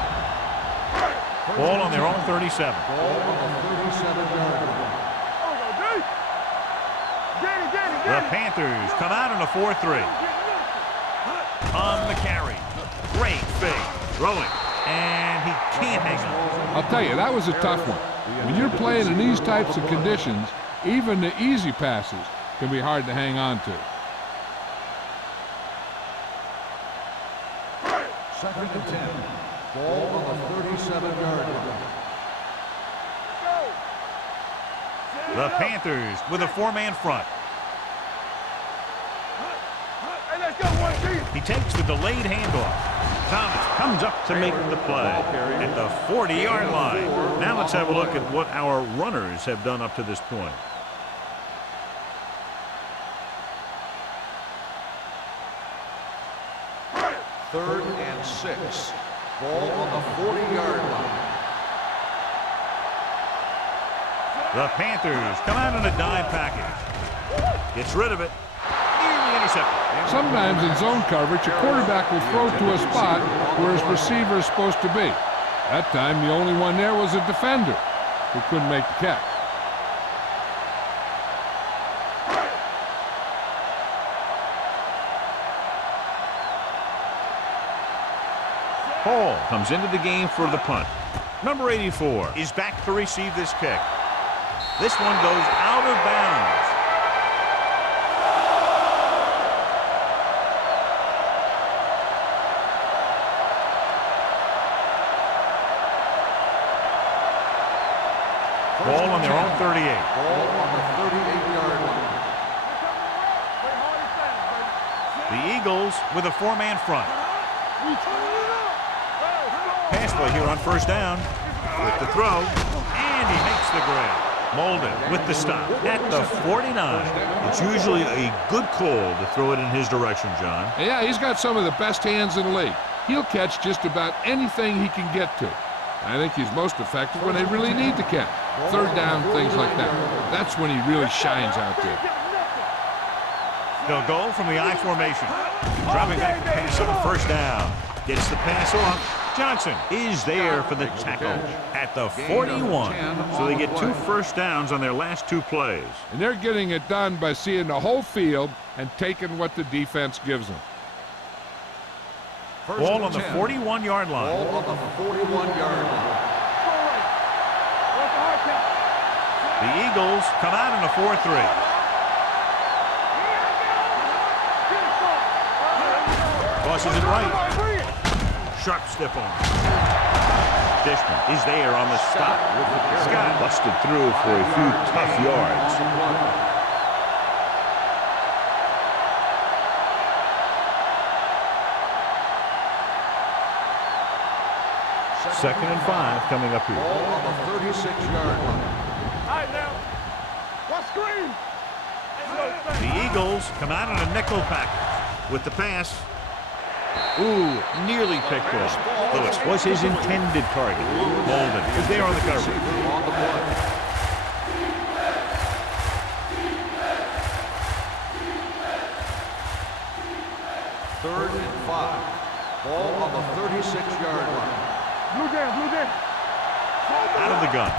Ball on their own 37. Ball on the 37-yard line. The Panthers come out in a 4-3. On the carry. Great fake. Throwing. And he can't hang on. I'll tell you, that was a tough one. When you're playing in these types of conditions, even the easy passes can be hard to hang on to. Second and 10. Ball on the 37-yard line. The Panthers with a four-man front. Hey, let's go, one team. He takes the delayed handoff. Thomas comes up to make the play at the 40-yard line. Now let's have a look at what our runners have done up to this point. Third and 6. Ball on the 40-yard line. The Panthers come out in a dime package. Gets rid of it. Nearly intercepted. Sometimes in zone coverage, a quarterback will throw to a spot where his receiver is supposed to be. That time, the only one there was a defender who couldn't make the catch. Hall comes into the game for the punt. Number 84 is back to receive this kick. This one goes out of bounds. Ball on their own 38. Ball on the 38-yard line. The Eagles with a four-man front. Pass play here on first down. With the throw, and he makes the grab. Molden with the stop at the 49. It's usually a good call to throw it in his direction, John. Yeah, he's got some of the best hands in the league. He'll catch just about anything he can get to. I think he's most effective when they really need to catch. Third down, things like that. That's when he really shines out there. They'll go from the I formation. Dropping back to pass on first down. Gets the pass off. Johnson is there for the tackle at the 41. So they get 2 first downs on their last 2 plays. And they're getting it done by seeing the whole field and taking what the defense gives them. Ball on the 41-yard line. Ball on the 41-yard line. The Eagles come out in a 4-3. Tosses it right. Sharp stiff on. Dishman is there on the stop. Scott busted through for a few tough yards. Second and 5 coming up here. Ball on the 36-yard line. All right, now. What screen? The Eagles come out in a nickel package with the pass. Ooh, nearly picked off. Lewis was his intended target. Molden is there on the coverage. On the play. Third and 5. Ball on the 36-yard line. Blue down. Out of the gun.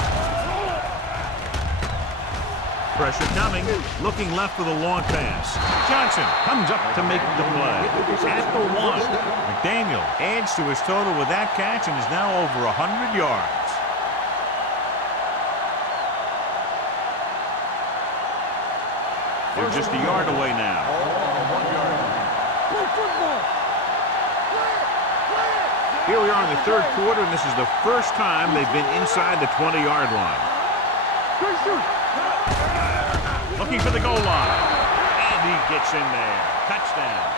Pressure coming. Looking left for the long pass. Johnson comes up to make the play. At the 1. McDaniel adds to his total with that catch and is now over 100 yards. They're just a yard away now. Here we are in the third quarter, and this is the first time they've been inside the 20-yard line. Looking for the goal line. And he gets in there. Touchdown.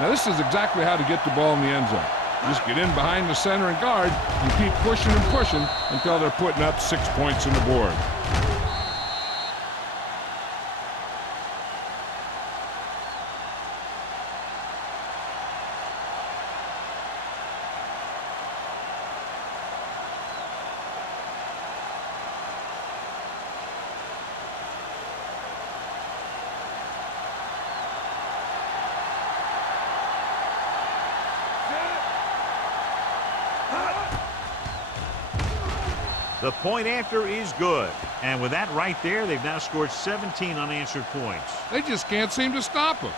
Now, this is exactly how to get the ball in the end zone. Just get in behind the center and guard and keep pushing and pushing until they're putting up 6 points on the board. The point after is good. And with that right there, they've now scored 17 unanswered points. They just can't seem to stop him.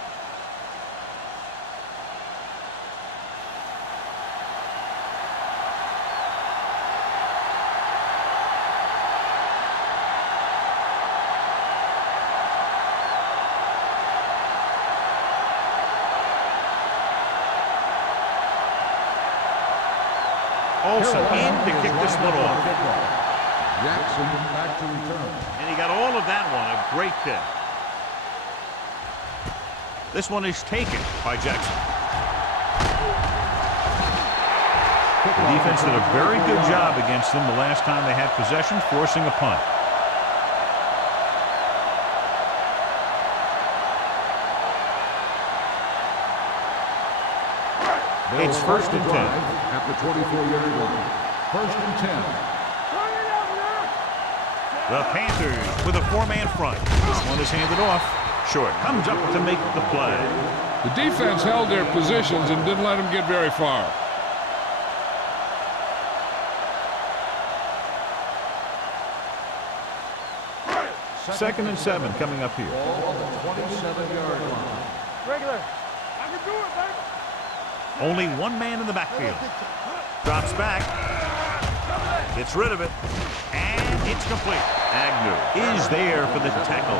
Olsen in to kick this one off. Jackson back to return. And he got all of that one. A great kick. This one is taken by Jackson. The defense did a very good job against them the last time they had possession, forcing a punt. It's first and 10. At the 24-yard line. First and 10. The Panthers with a 4-man front. This one is handed off. Short comes up to make the play. The defense held their positions and didn't let them get very far. Second and 7 coming up here. Ball on the 27-yard line. Regular. I can do it, baby. Only one man in the backfield. Drops back. Gets rid of it. And it's complete. Agnew is there for the tackle.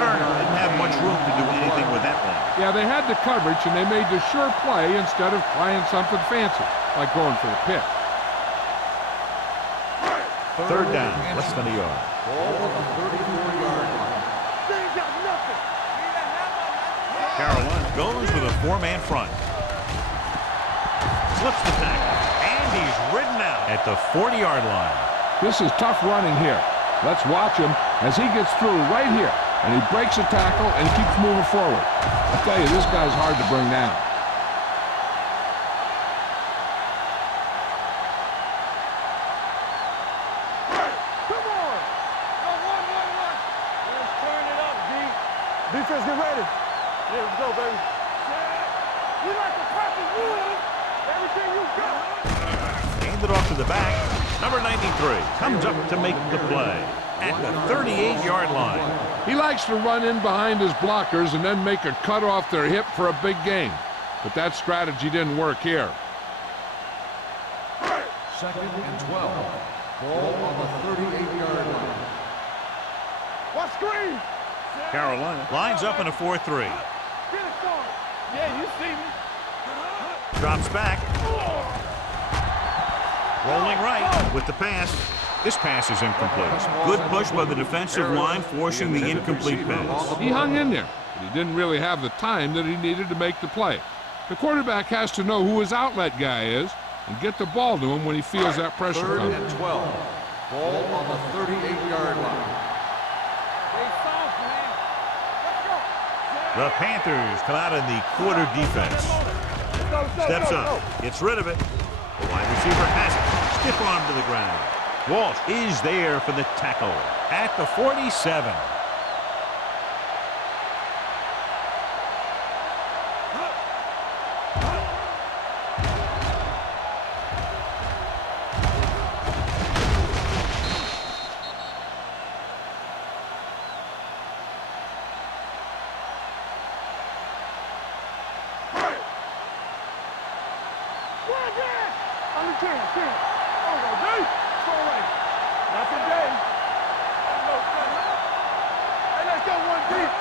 Turner didn't have much room to do anything with that one. Yeah, they had the coverage, and they made the sure play instead of trying something fancy, like going for the pick. Third down, less than a yard. Ball on the 34-yard line. They ain't got nothing. Carolina goes with a 4-man front. Slips the tackle, and he's ridden out at the 40-yard line. This is tough running here. Let's watch him as he gets through right here, and he breaks a tackle and keeps moving forward. I tell you, this guy's hard to bring down. Come on. Go, one. Let's turn it up, D. Defense, get ready. Yeah, let's go, baby. We like to practice rules. Everything you got. Handed off to the back. Number 93 comes up to make the play at the 38-yard line. He likes to run in behind his blockers and then make a cut off their hip for a big gain. But that strategy didn't work here. Second and 12. Ball on the 38-yard line. What screen? Carolina lines up in a 4-3. Get it started. Yeah, you see me. Drops back. Rolling right with the pass. This pass is incomplete. Good push by the defensive line, forcing the incomplete pass. He hung in there, but he didn't really have the time that he needed to make the play. The quarterback has to know who his outlet guy is and get the ball to him when he feels that pressure Third coming. and 12. Ball on the 38-yard line. They soft, man. Let's go. The Panthers come out in the quarter defense. Steps up, gets rid of it. The wide receiver has it. Stiff arm to the ground. Walsh is there for the tackle at the 47.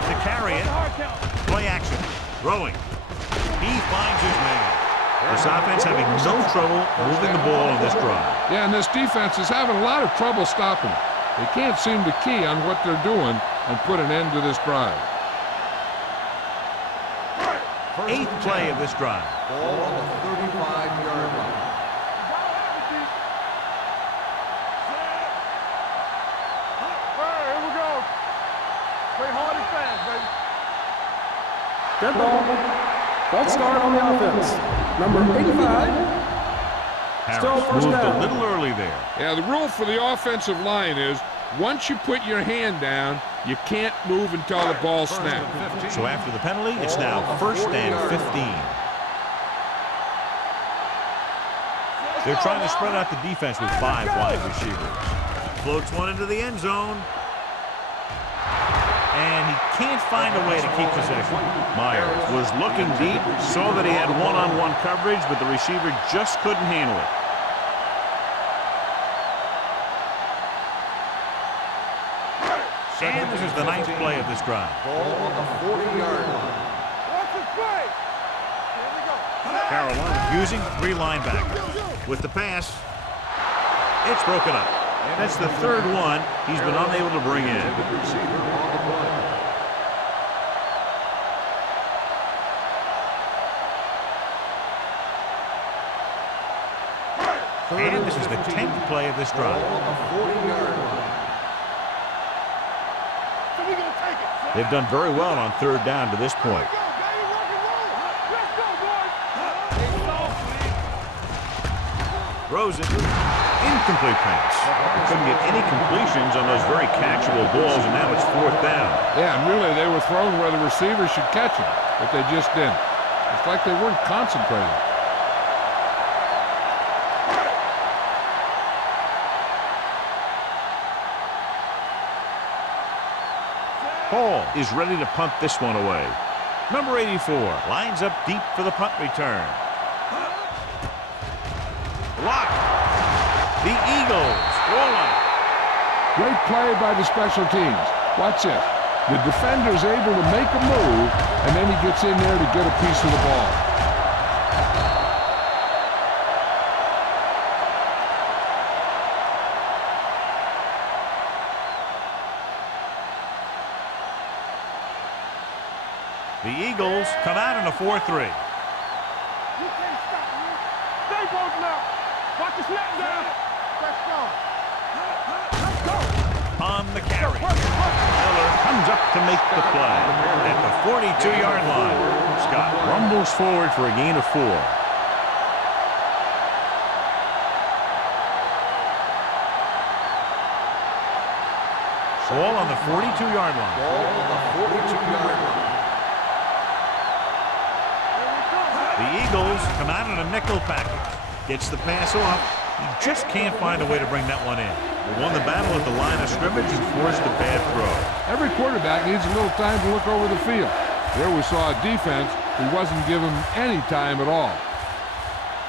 To carry it, play action, throwing. He finds his man. This offense having no trouble moving the ball in this drive. Yeah, and this defense is having a lot of trouble stopping it. They can't seem to key on what they're doing and put an end to this drive. Eighth play of this drive. Ball on the 35-yard line. Dead ball. False start on the offense. Number 85. Still Harris first moved down. a little early there. Yeah, the rule for the offensive line is once you put your hand down, you can't move until the ball snaps. So after the penalty, it's now first and 15. They're trying to spread out the defense with 5 wide receivers. Floats one into the end zone. And he can't find a way to keep possession. Myers was looking deep, saw that he had one-on-one coverage, but the receiver just couldn't handle it. And this is the 9th play of this drive. Ball on the 40-yard line. Watch this play. Here we go. Carolina using 3 linebackers. With the pass, it's broken up. And that's the third one he's been unable to bring in. And this is the 10th play of this drive. They've done very well on third down to this point. Throws it. Incomplete pass. Couldn't get any completions on those very catchable balls, and now it's fourth down. Yeah, and really they were thrown where the receivers should catch them, but they just didn't. It's like they weren't concentrating. Hall is ready to punt this one away. Number 84 lines up deep for the punt return. Block. The Eagles roll on it. Great play by the special teams. Watch this. The defender's able to make a move, and then he gets in there to get a piece of the ball. The Eagles come out in a 4-3. You can't stop me. Stay both now. Watch the snap down. Let's go. Let's go. On the carry. Miller comes up to make the play at the 42-yard line. Scott rumbles forward for a gain of 4. Ball on the 42-yard line. Ball on the 42-yard line. The Eagles come out in a nickel package. Gets the pass off. He just can't find a way to bring that one in. They won the battle at the line of scrimmage and forced a bad throw. Every quarterback needs a little time to look over the field. Here we saw a defense who wasn't given any time at all.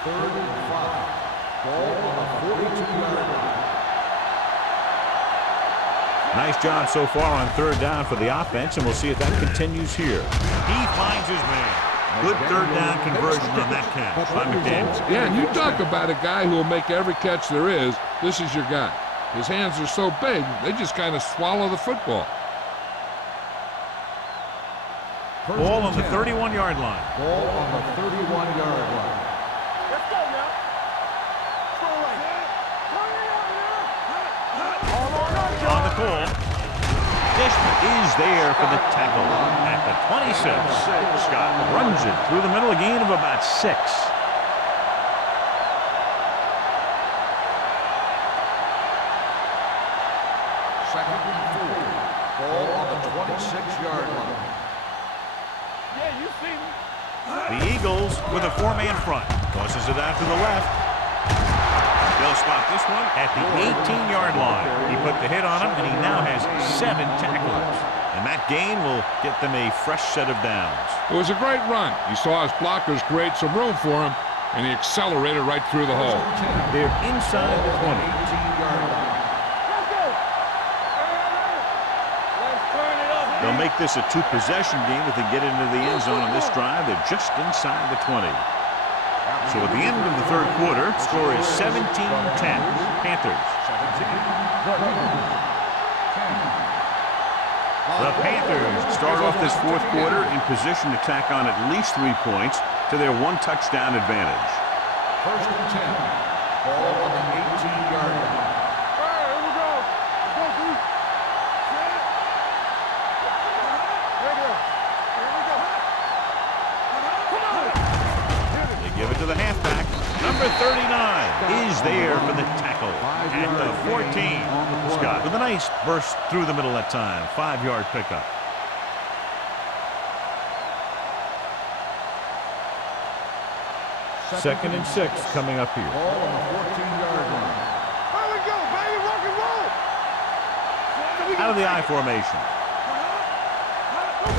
3rd and 5. Ball on the 42-yard line. Nice job so far on third down for the offense, and we'll see if that continues here. He finds his man. Good third down conversion on that catch by McDaniels. Yeah, and you talk about a guy who will make every catch there is. This is your guy. His hands are so big, they just kind of swallow the football. Ball on the 31-yard line. Ball on the 31-yard line. Let's go now. Throw right. On the call. Dishman is there for the tackle at the 26. Scott runs it through the middle, a gain of about 6. Second and 4. Ball on the 26-yard line. Yeah, you see me. The Eagles with a 4-man front. Tosses it out to the left. They'll spot this one at the 18-yard line. He put the hit on him, and he now has 7 tackles. And that gain will get them a fresh set of downs. It was a great run. He saw his blockers create some room for him, and he accelerated right through the hole. They're inside the 20. 18-yard line. Let's go. Let's turn it up. They'll make this a 2-possession game if they get into the end zone on this drive. They're just inside the 20. So at the end of the third quarter, score is 17-10. Panthers. The Panthers start off this fourth quarter in position to tack on at least 3 points to their 1-touchdown advantage. 1st and 10. Ball on the 18-yard line. All right, here we go. Let's go, dude. Radio. Here we go. Come on. They give it to the halfback. Number 39 is there for the tackle at the 14. Scott with a nice burst through the middle that time. 5-yard pickup. Second and 6 coming up here. Ball on the 14-yard line. Here we go, baby. Rock and roll. Out of the I formation.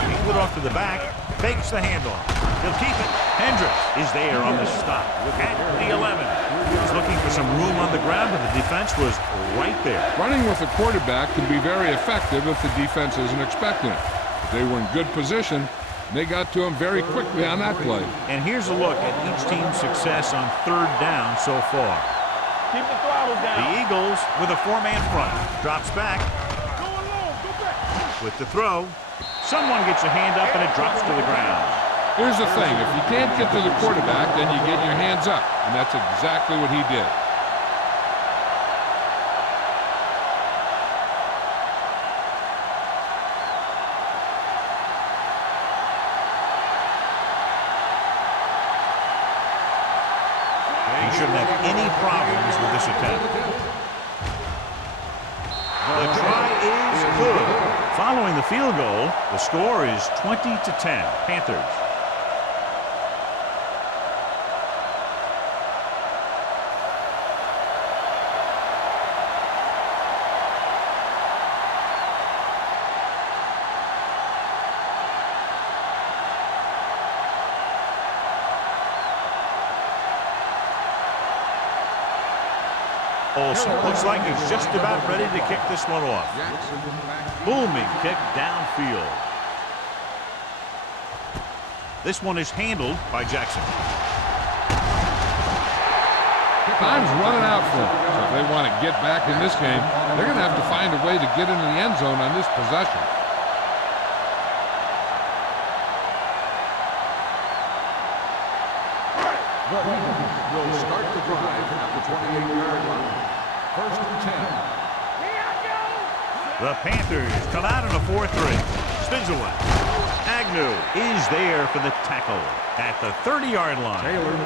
He's it off to the back. Fakes the handoff. He'll keep it. Hendricks is there on the stop at the 11. He's looking for some room on the ground, but the defense was right there. Running with the quarterback can be very effective if the defense isn't expecting it. If they were in good position, They got to him very quickly on that play. And here's a look at each team's success on 3rd down so far. Keep the throttles down. The Eagles with a 4-man front. Drops back. Go along, go back. With the throw. Someone gets a hand up and it drops to the ground. Here's the thing. If you can't get to the quarterback, then you get your hands up. And that's exactly what he did. He shouldn't have any problems with this attempt. The try is good. Following the field goal, the score is 20-10, Panthers. Olsen looks like he's just about ready to kick this one off. Booming kick downfield. This one is handled by Jackson. Time's running out for them. So if they want to get back in this game, they're going to have to find a way to get into the end zone on this possession. The Eagles will start the drive at the 28-yard line. 1st and 10. The Panthers come out in a 4-3. Spins away. Agnew is there for the tackle at the 30-yard line.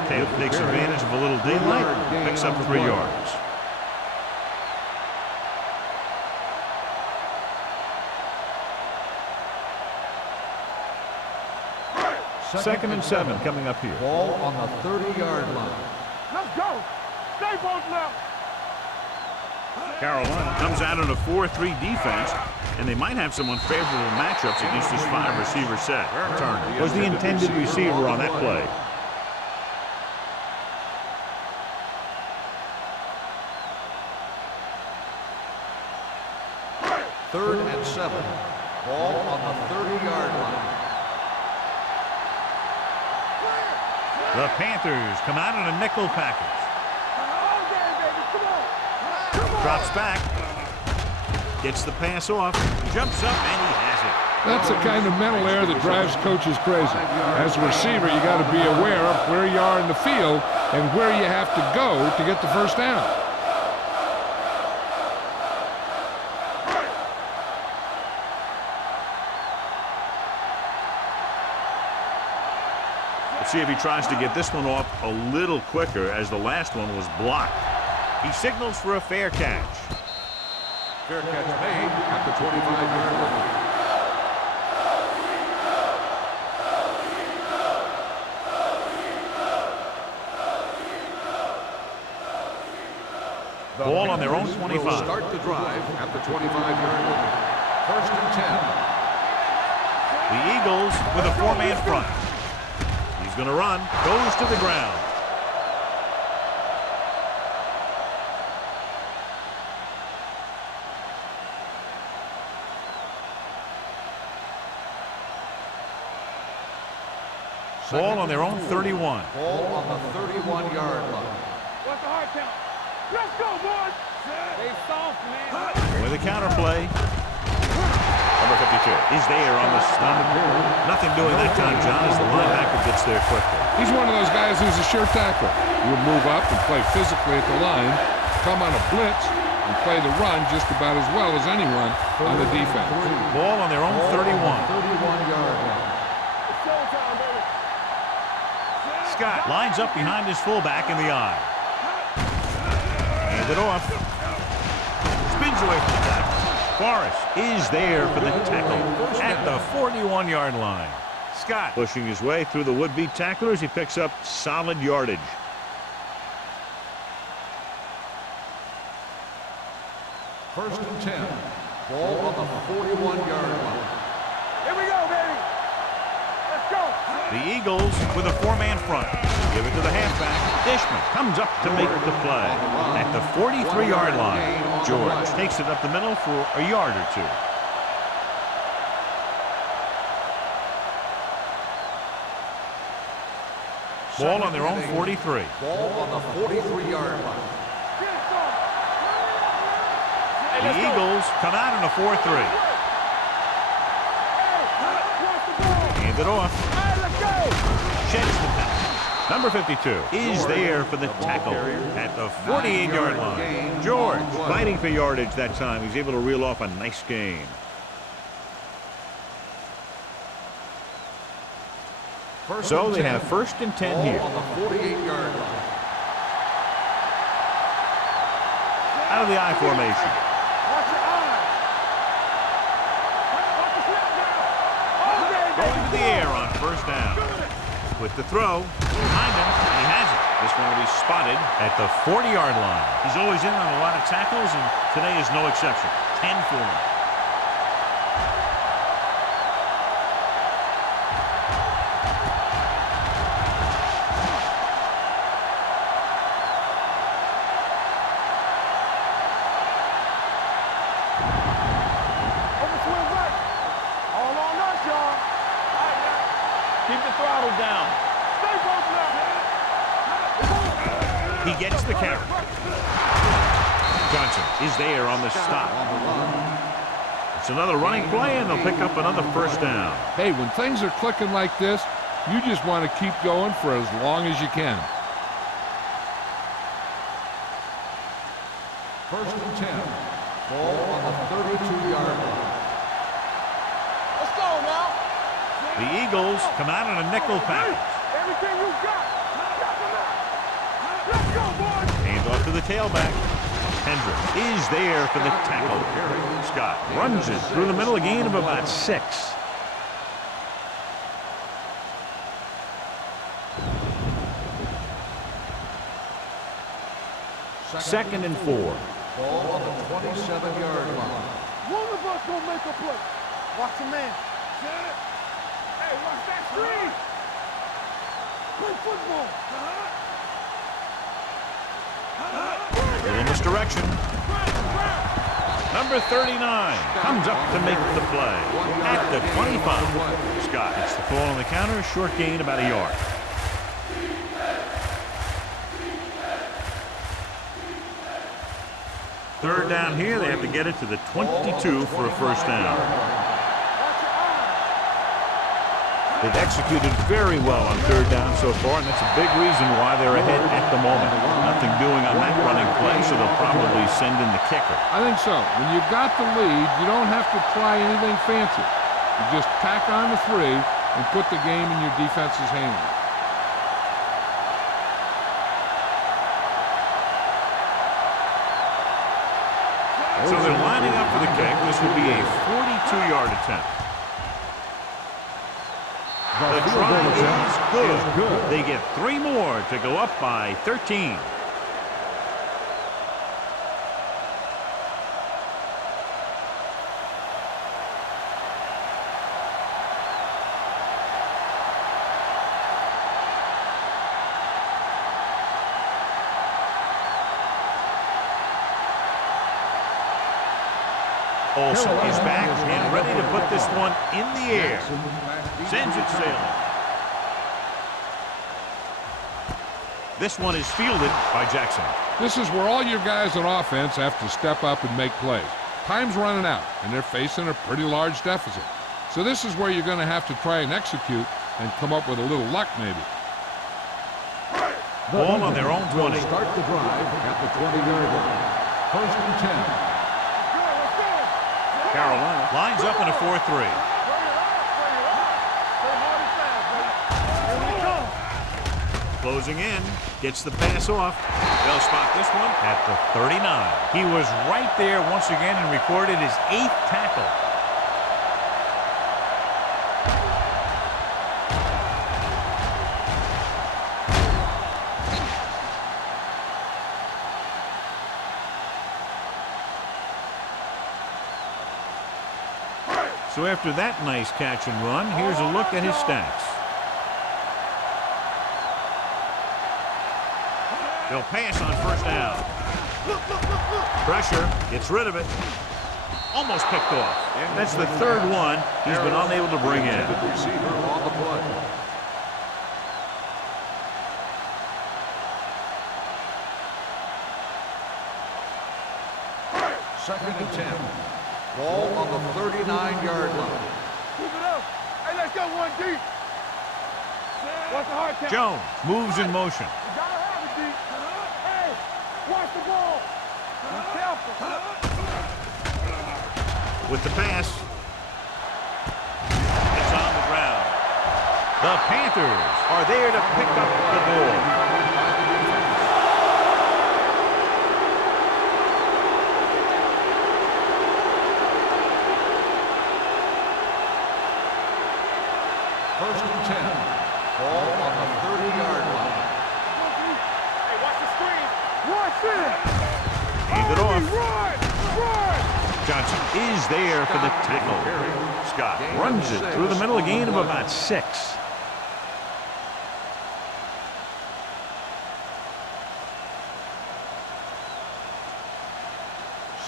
Taylor takes advantage of a little daylight, picks up 3 yards. Second and 7 coming up here. Ball on the 30-yard line. Let's go. Stay both left. Carolina comes out in a 4-3 defense, and they might have some unfavorable matchups against this 5-receiver set. Turner was the intended receiver on that play. Third and 7. Ball on the 30-yard line. The Panthers come out in a nickel package. Drops back. Gets the pass off. Jumps up, and he has it. That's the kind of mental error that drives coaches crazy. As a receiver, you got to be aware of where you are in the field and where you have to go to get the first down. Let's see if he tries to get this one off a little quicker, as the last one was blocked. He signals for a fair catch. Fair catch made at the 25-yard line. Ball on their own 25. Will start the drive at the 25-yard line. 1st and 10. The Eagles with a 4-man front. He's going to run. Goes to the ground. Ball on their own 31. Ball on the 31-yard line. What's the hard count? Let's go, boys. Stay soft, man. With a counter play. Number 52 is there on the stop. Nothing doing that time, John, as the linebacker gets there quickly. He's one of those guys who's a sure tackler. He'll move up and play physically at the line, come on a blitz, and play the run just about as well as anyone on the defense. Ball on their own 31. 31-yard line. It's showtime, baby. Scott lines up behind his fullback in the eye. Hand it off. Spins away from the tackle. Forrest is there for the tackle at the 41-yard line. Scott pushing his way through the would-be tacklers. He picks up solid yardage. First and 10. Ball on the 41-yard line. Here we go, baby. Let's go. The Eagles with a 4-man front. Give it to the halfback. Dishman comes up to make the play at the 43-yard line. George takes it up the middle for a yard or two. Ball on their own 43. Ball on the 43-yard line. The Eagles come out in a 4-3. Hand it off. Sheds the pass. Number 52 is there for the tackle at the 48-yard line. George fighting for yardage that time. He's able to reel off a nice gain. So they have 1st and 10 here. On the 48-yard line. Out of the I formation. Going to the air on 1st down. With the throw, behind him, and he has it. This one will be spotted at the 40-yard line. He's always in on a lot of tackles, and today is no exception. 10 for him. Keep the throttle down. Stay close now. He gets the carry. Johnson is there on the stop. It's another running play, and they'll pick up another 1st down. Hey, when things are clicking like this, you just want to keep going for as long as you can. 1st and 10. Ball on the 32-yard line. Let's go now. The Eagles come out in a nickel package. Everything you got. Let's go, boys. Hand off to the tailback. Hendrick is there for the tackle. Scott runs it through the middle, a gain of about 6. Second and 4. Ball on the 27-yard line. One of us gonna make a play. Watch the man. Hey, watch that screen. Play football. Little misdirection. Number 39 comes up to make the play at the 25. Scott gets the ball on the counter, short gain about a yard. Third down here, they have to get it to the 22 for a 1st down. They've executed very well on 3rd down so far, and that's a big reason why they're ahead at the moment. Nothing doing on that running play, so they'll probably send in the kicker. I think so. When you've got the lead, you don't have to try anything fancy. You just tack on the 3 and put the game in your defense's hands. So they're lining up for the kick. This would be a 42-yard attempt. The try is good. They get 3 more to go up by 13. Olsen is back and ready to put this one in the air. Sends it sailing. This one is fielded by Jackson. This is where all your guys on offense have to step up and make plays. Time's running out, and they're facing a pretty large deficit. So this is where you're going to have to try and execute and come up with a little luck maybe. Ball on their own 20. Start the drive at the 20-yard line. 1st and 10. Carolina lines up in a 4-3. Closing in, gets the pass off. They'll spot this one at the 39. He was right there once again and recorded his 8th tackle. So after that nice catch and run, here's a look at his stats. They'll pass on 1st down. Pressure, gets rid of it. Almost picked off. That's the 3rd one he's been unable to bring in. Second and 10. Ball on the 39-yard line. Keep it up. Hey, let's go one deep. Watch the hard count. Jones moves in motion. You gotta have it deep. Hey, watch the ball. Be careful. With the pass. It's on the ground. The Panthers are there to pick up the ball. First and 10. Ball on the 30-yard line. Hey, watch the screen. Watch it. Hand it off. Run. Johnson is there for the tackle. Scott runs it through the middle, a gain of about 6.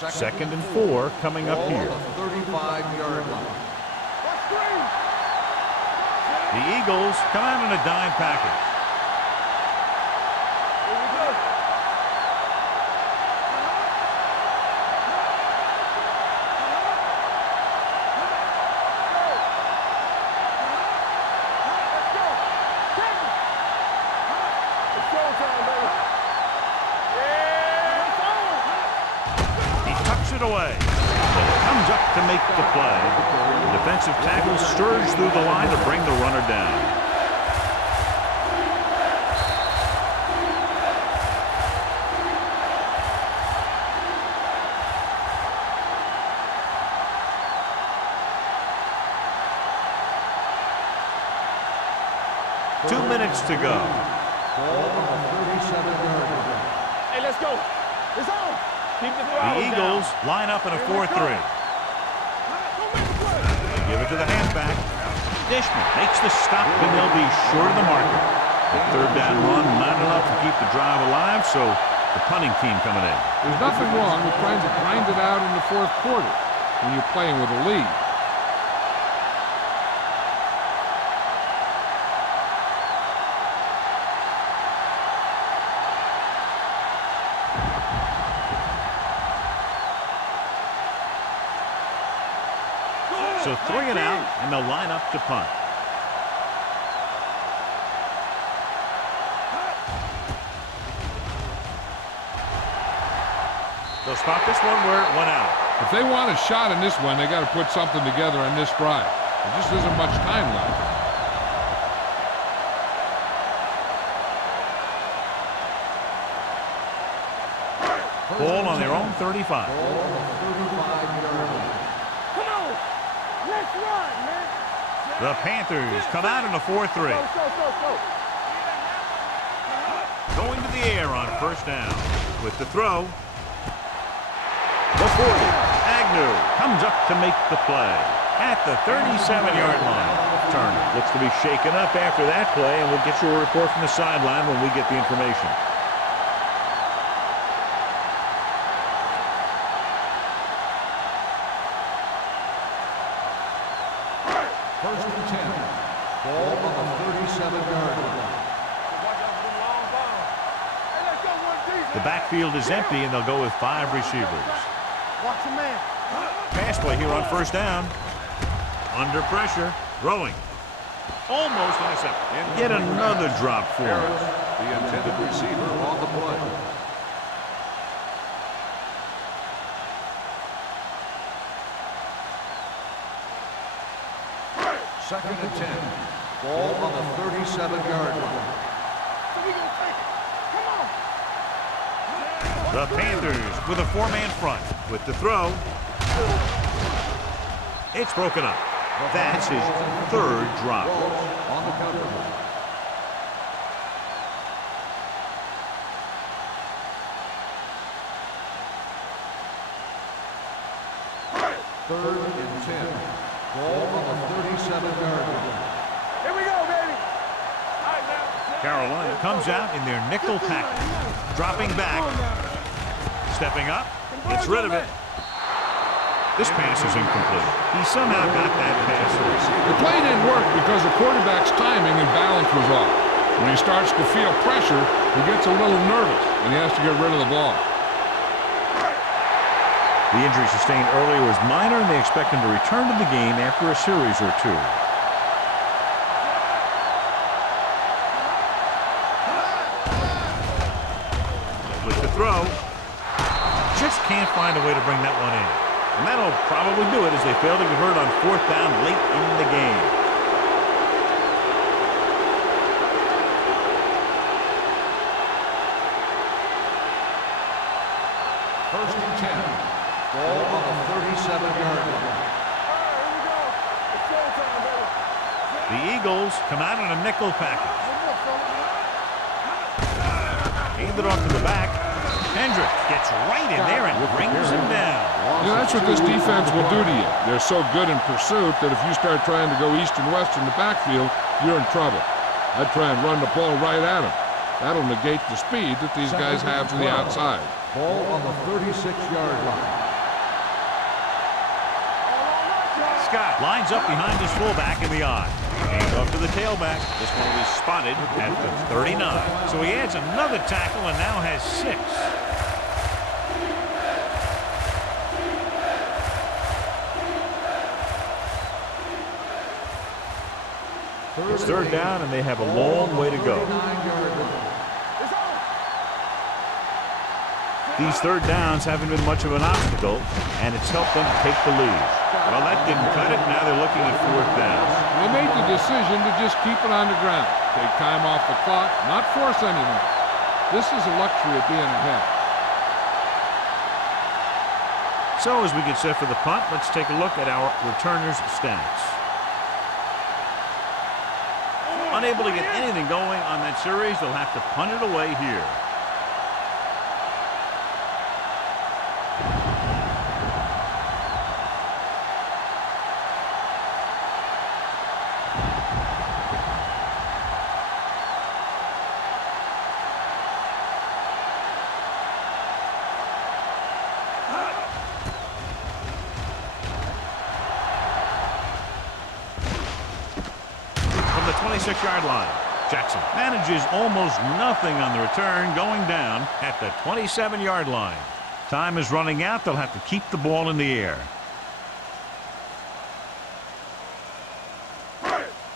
Second and 4 coming up here. 35-yard line. The Eagles come out in a dime package. He tucks it away. Comes up to make the play. The defensive tackle stirs through the line to bring the runner down. Two minutes to go. Ball on the 37-yard line. Hey, let's go. It's on. Keep the throttle The Eagles line up in a 4-3. Give it to the halfback. Dishman makes the stop, and they'll be short of the marker. The third down run, not enough to keep the drive alive, so the punting team coming in. There's nothing wrong with trying to grind it out in the fourth quarter when you're playing with a lead. So 3 and out, and they'll line up to punt. They'll spot this one where it went out. If they want a shot in this one, they got to put something together on this drive. There just isn't much time left. Ball on their own 35. Ball on the 35-yard line. Come on. Let's run, man. The Panthers come out in a 4-3. Go. Going to the air on first down. With the throw. The 40. Agnew comes up to make the play. At the 37-yard line. Turner looks to be shaken up after that play, and we'll get you a report from the sideline when we get the information. First and 10. Ball on the 37-yard line. The backfield is empty, and they'll go with 5 receivers. Watch the man. Pass play here on first down. Under pressure. Throwing. Almost intercepted. Yet another drop for him. The intended receiver on the play. Second and 10. Ball on the 37-yard line. The Panthers with a 4-man front. With the throw. It's broken up. That's his 3rd drop. On the cover. Third and 10. Ball on the 37-yard line. Here we go, baby. Carolina comes out in their nickel package. Dropping back. Stepping up. Gets rid of it. This pass is incomplete. He somehow got that pass. The play didn't work because the quarterback's timing and balance was off. When he starts to feel pressure, he gets a little nervous, and he has to get rid of the ball. The injury sustained earlier was minor, and they expect him to return to the game after a series or two. With the throw, just can't find a way to bring that one in. And that'll probably do it as they fail to convert on 4th down late in the game. First and 10. Ball on the 37-yard line. The Eagles come out in a nickel package. Hand it off to the back. Hendricks gets right in there and brings him down. You know, that's what this defense will do to you. They're so good in pursuit that if you start trying to go east and west in the backfield, you're in trouble. I'd try and run the ball right at them. That'll negate the speed that these guys have to the outside. Ball on the 36-yard line. Scott lines up behind his fullback in the I. Hands off to the tailback. This one was spotted at the 39. So he adds another tackle and now has 6. It's 3rd down, and they have a long way to go. These 3rd downs haven't been much of an obstacle, and it's helped them take the lead. Well, that didn't cut it. Now they're looking at 4th down. They made the decision to just keep it on the ground. Take time off the clock, not force anything. This is a luxury of being ahead. So as we get set for the punt, let's take a look at our returners' stats. Unable to get anything going on that series, they'll have to punt it away here. From the 26-yard line, Jackson manages almost nothing on the return, going down at the 27-yard line. Time is running out. They'll have to keep the ball in the air.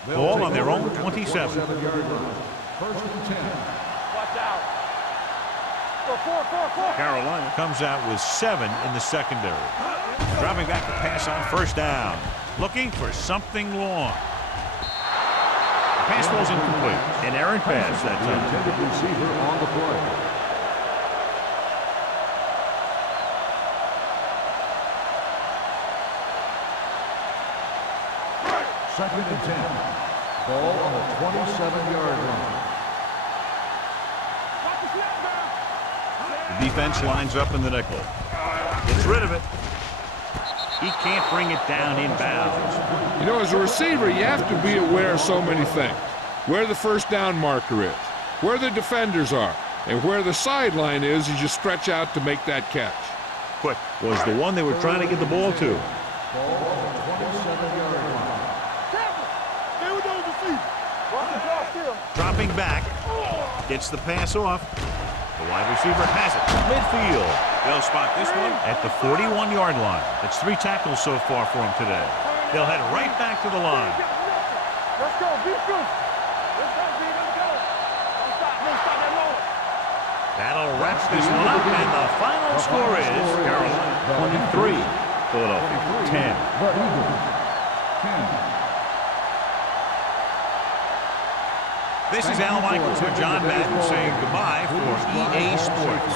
Ball on their own 27. First and 10. Watch out. Four. Carolina comes out with 7 in the secondary. Dropping back to pass on 1st down. Looking for something long. The pass falls incomplete. An errant pass that The time. intended receiver on the play. Second and 10. Ball on the 27-yard line. The defense lines up in the nickel. Gets rid of it. He can't bring it down in bounds. You know, as a receiver, you have to be aware of so many things. Where the 1st down marker is, where the defenders are, and where the sideline is as you stretch out to make that catch. Quick was the one they were trying to get the ball to. Ball on the 27-yard line. Dropping back. Gets the pass off. The wide receiver has it. Midfield. They'll spot this one at the 41-yard line. That's 3 tackles so far for him today. They'll head right back to the line. Let's go. Be good. Let's go, B. Let's go. Don't stop that moment. That'll wrap this one up, and the final score is Carolina 23, Philadelphia 10. The Eagles 10. This is Al Michaels with John Madden saying goodbye for EA Sports.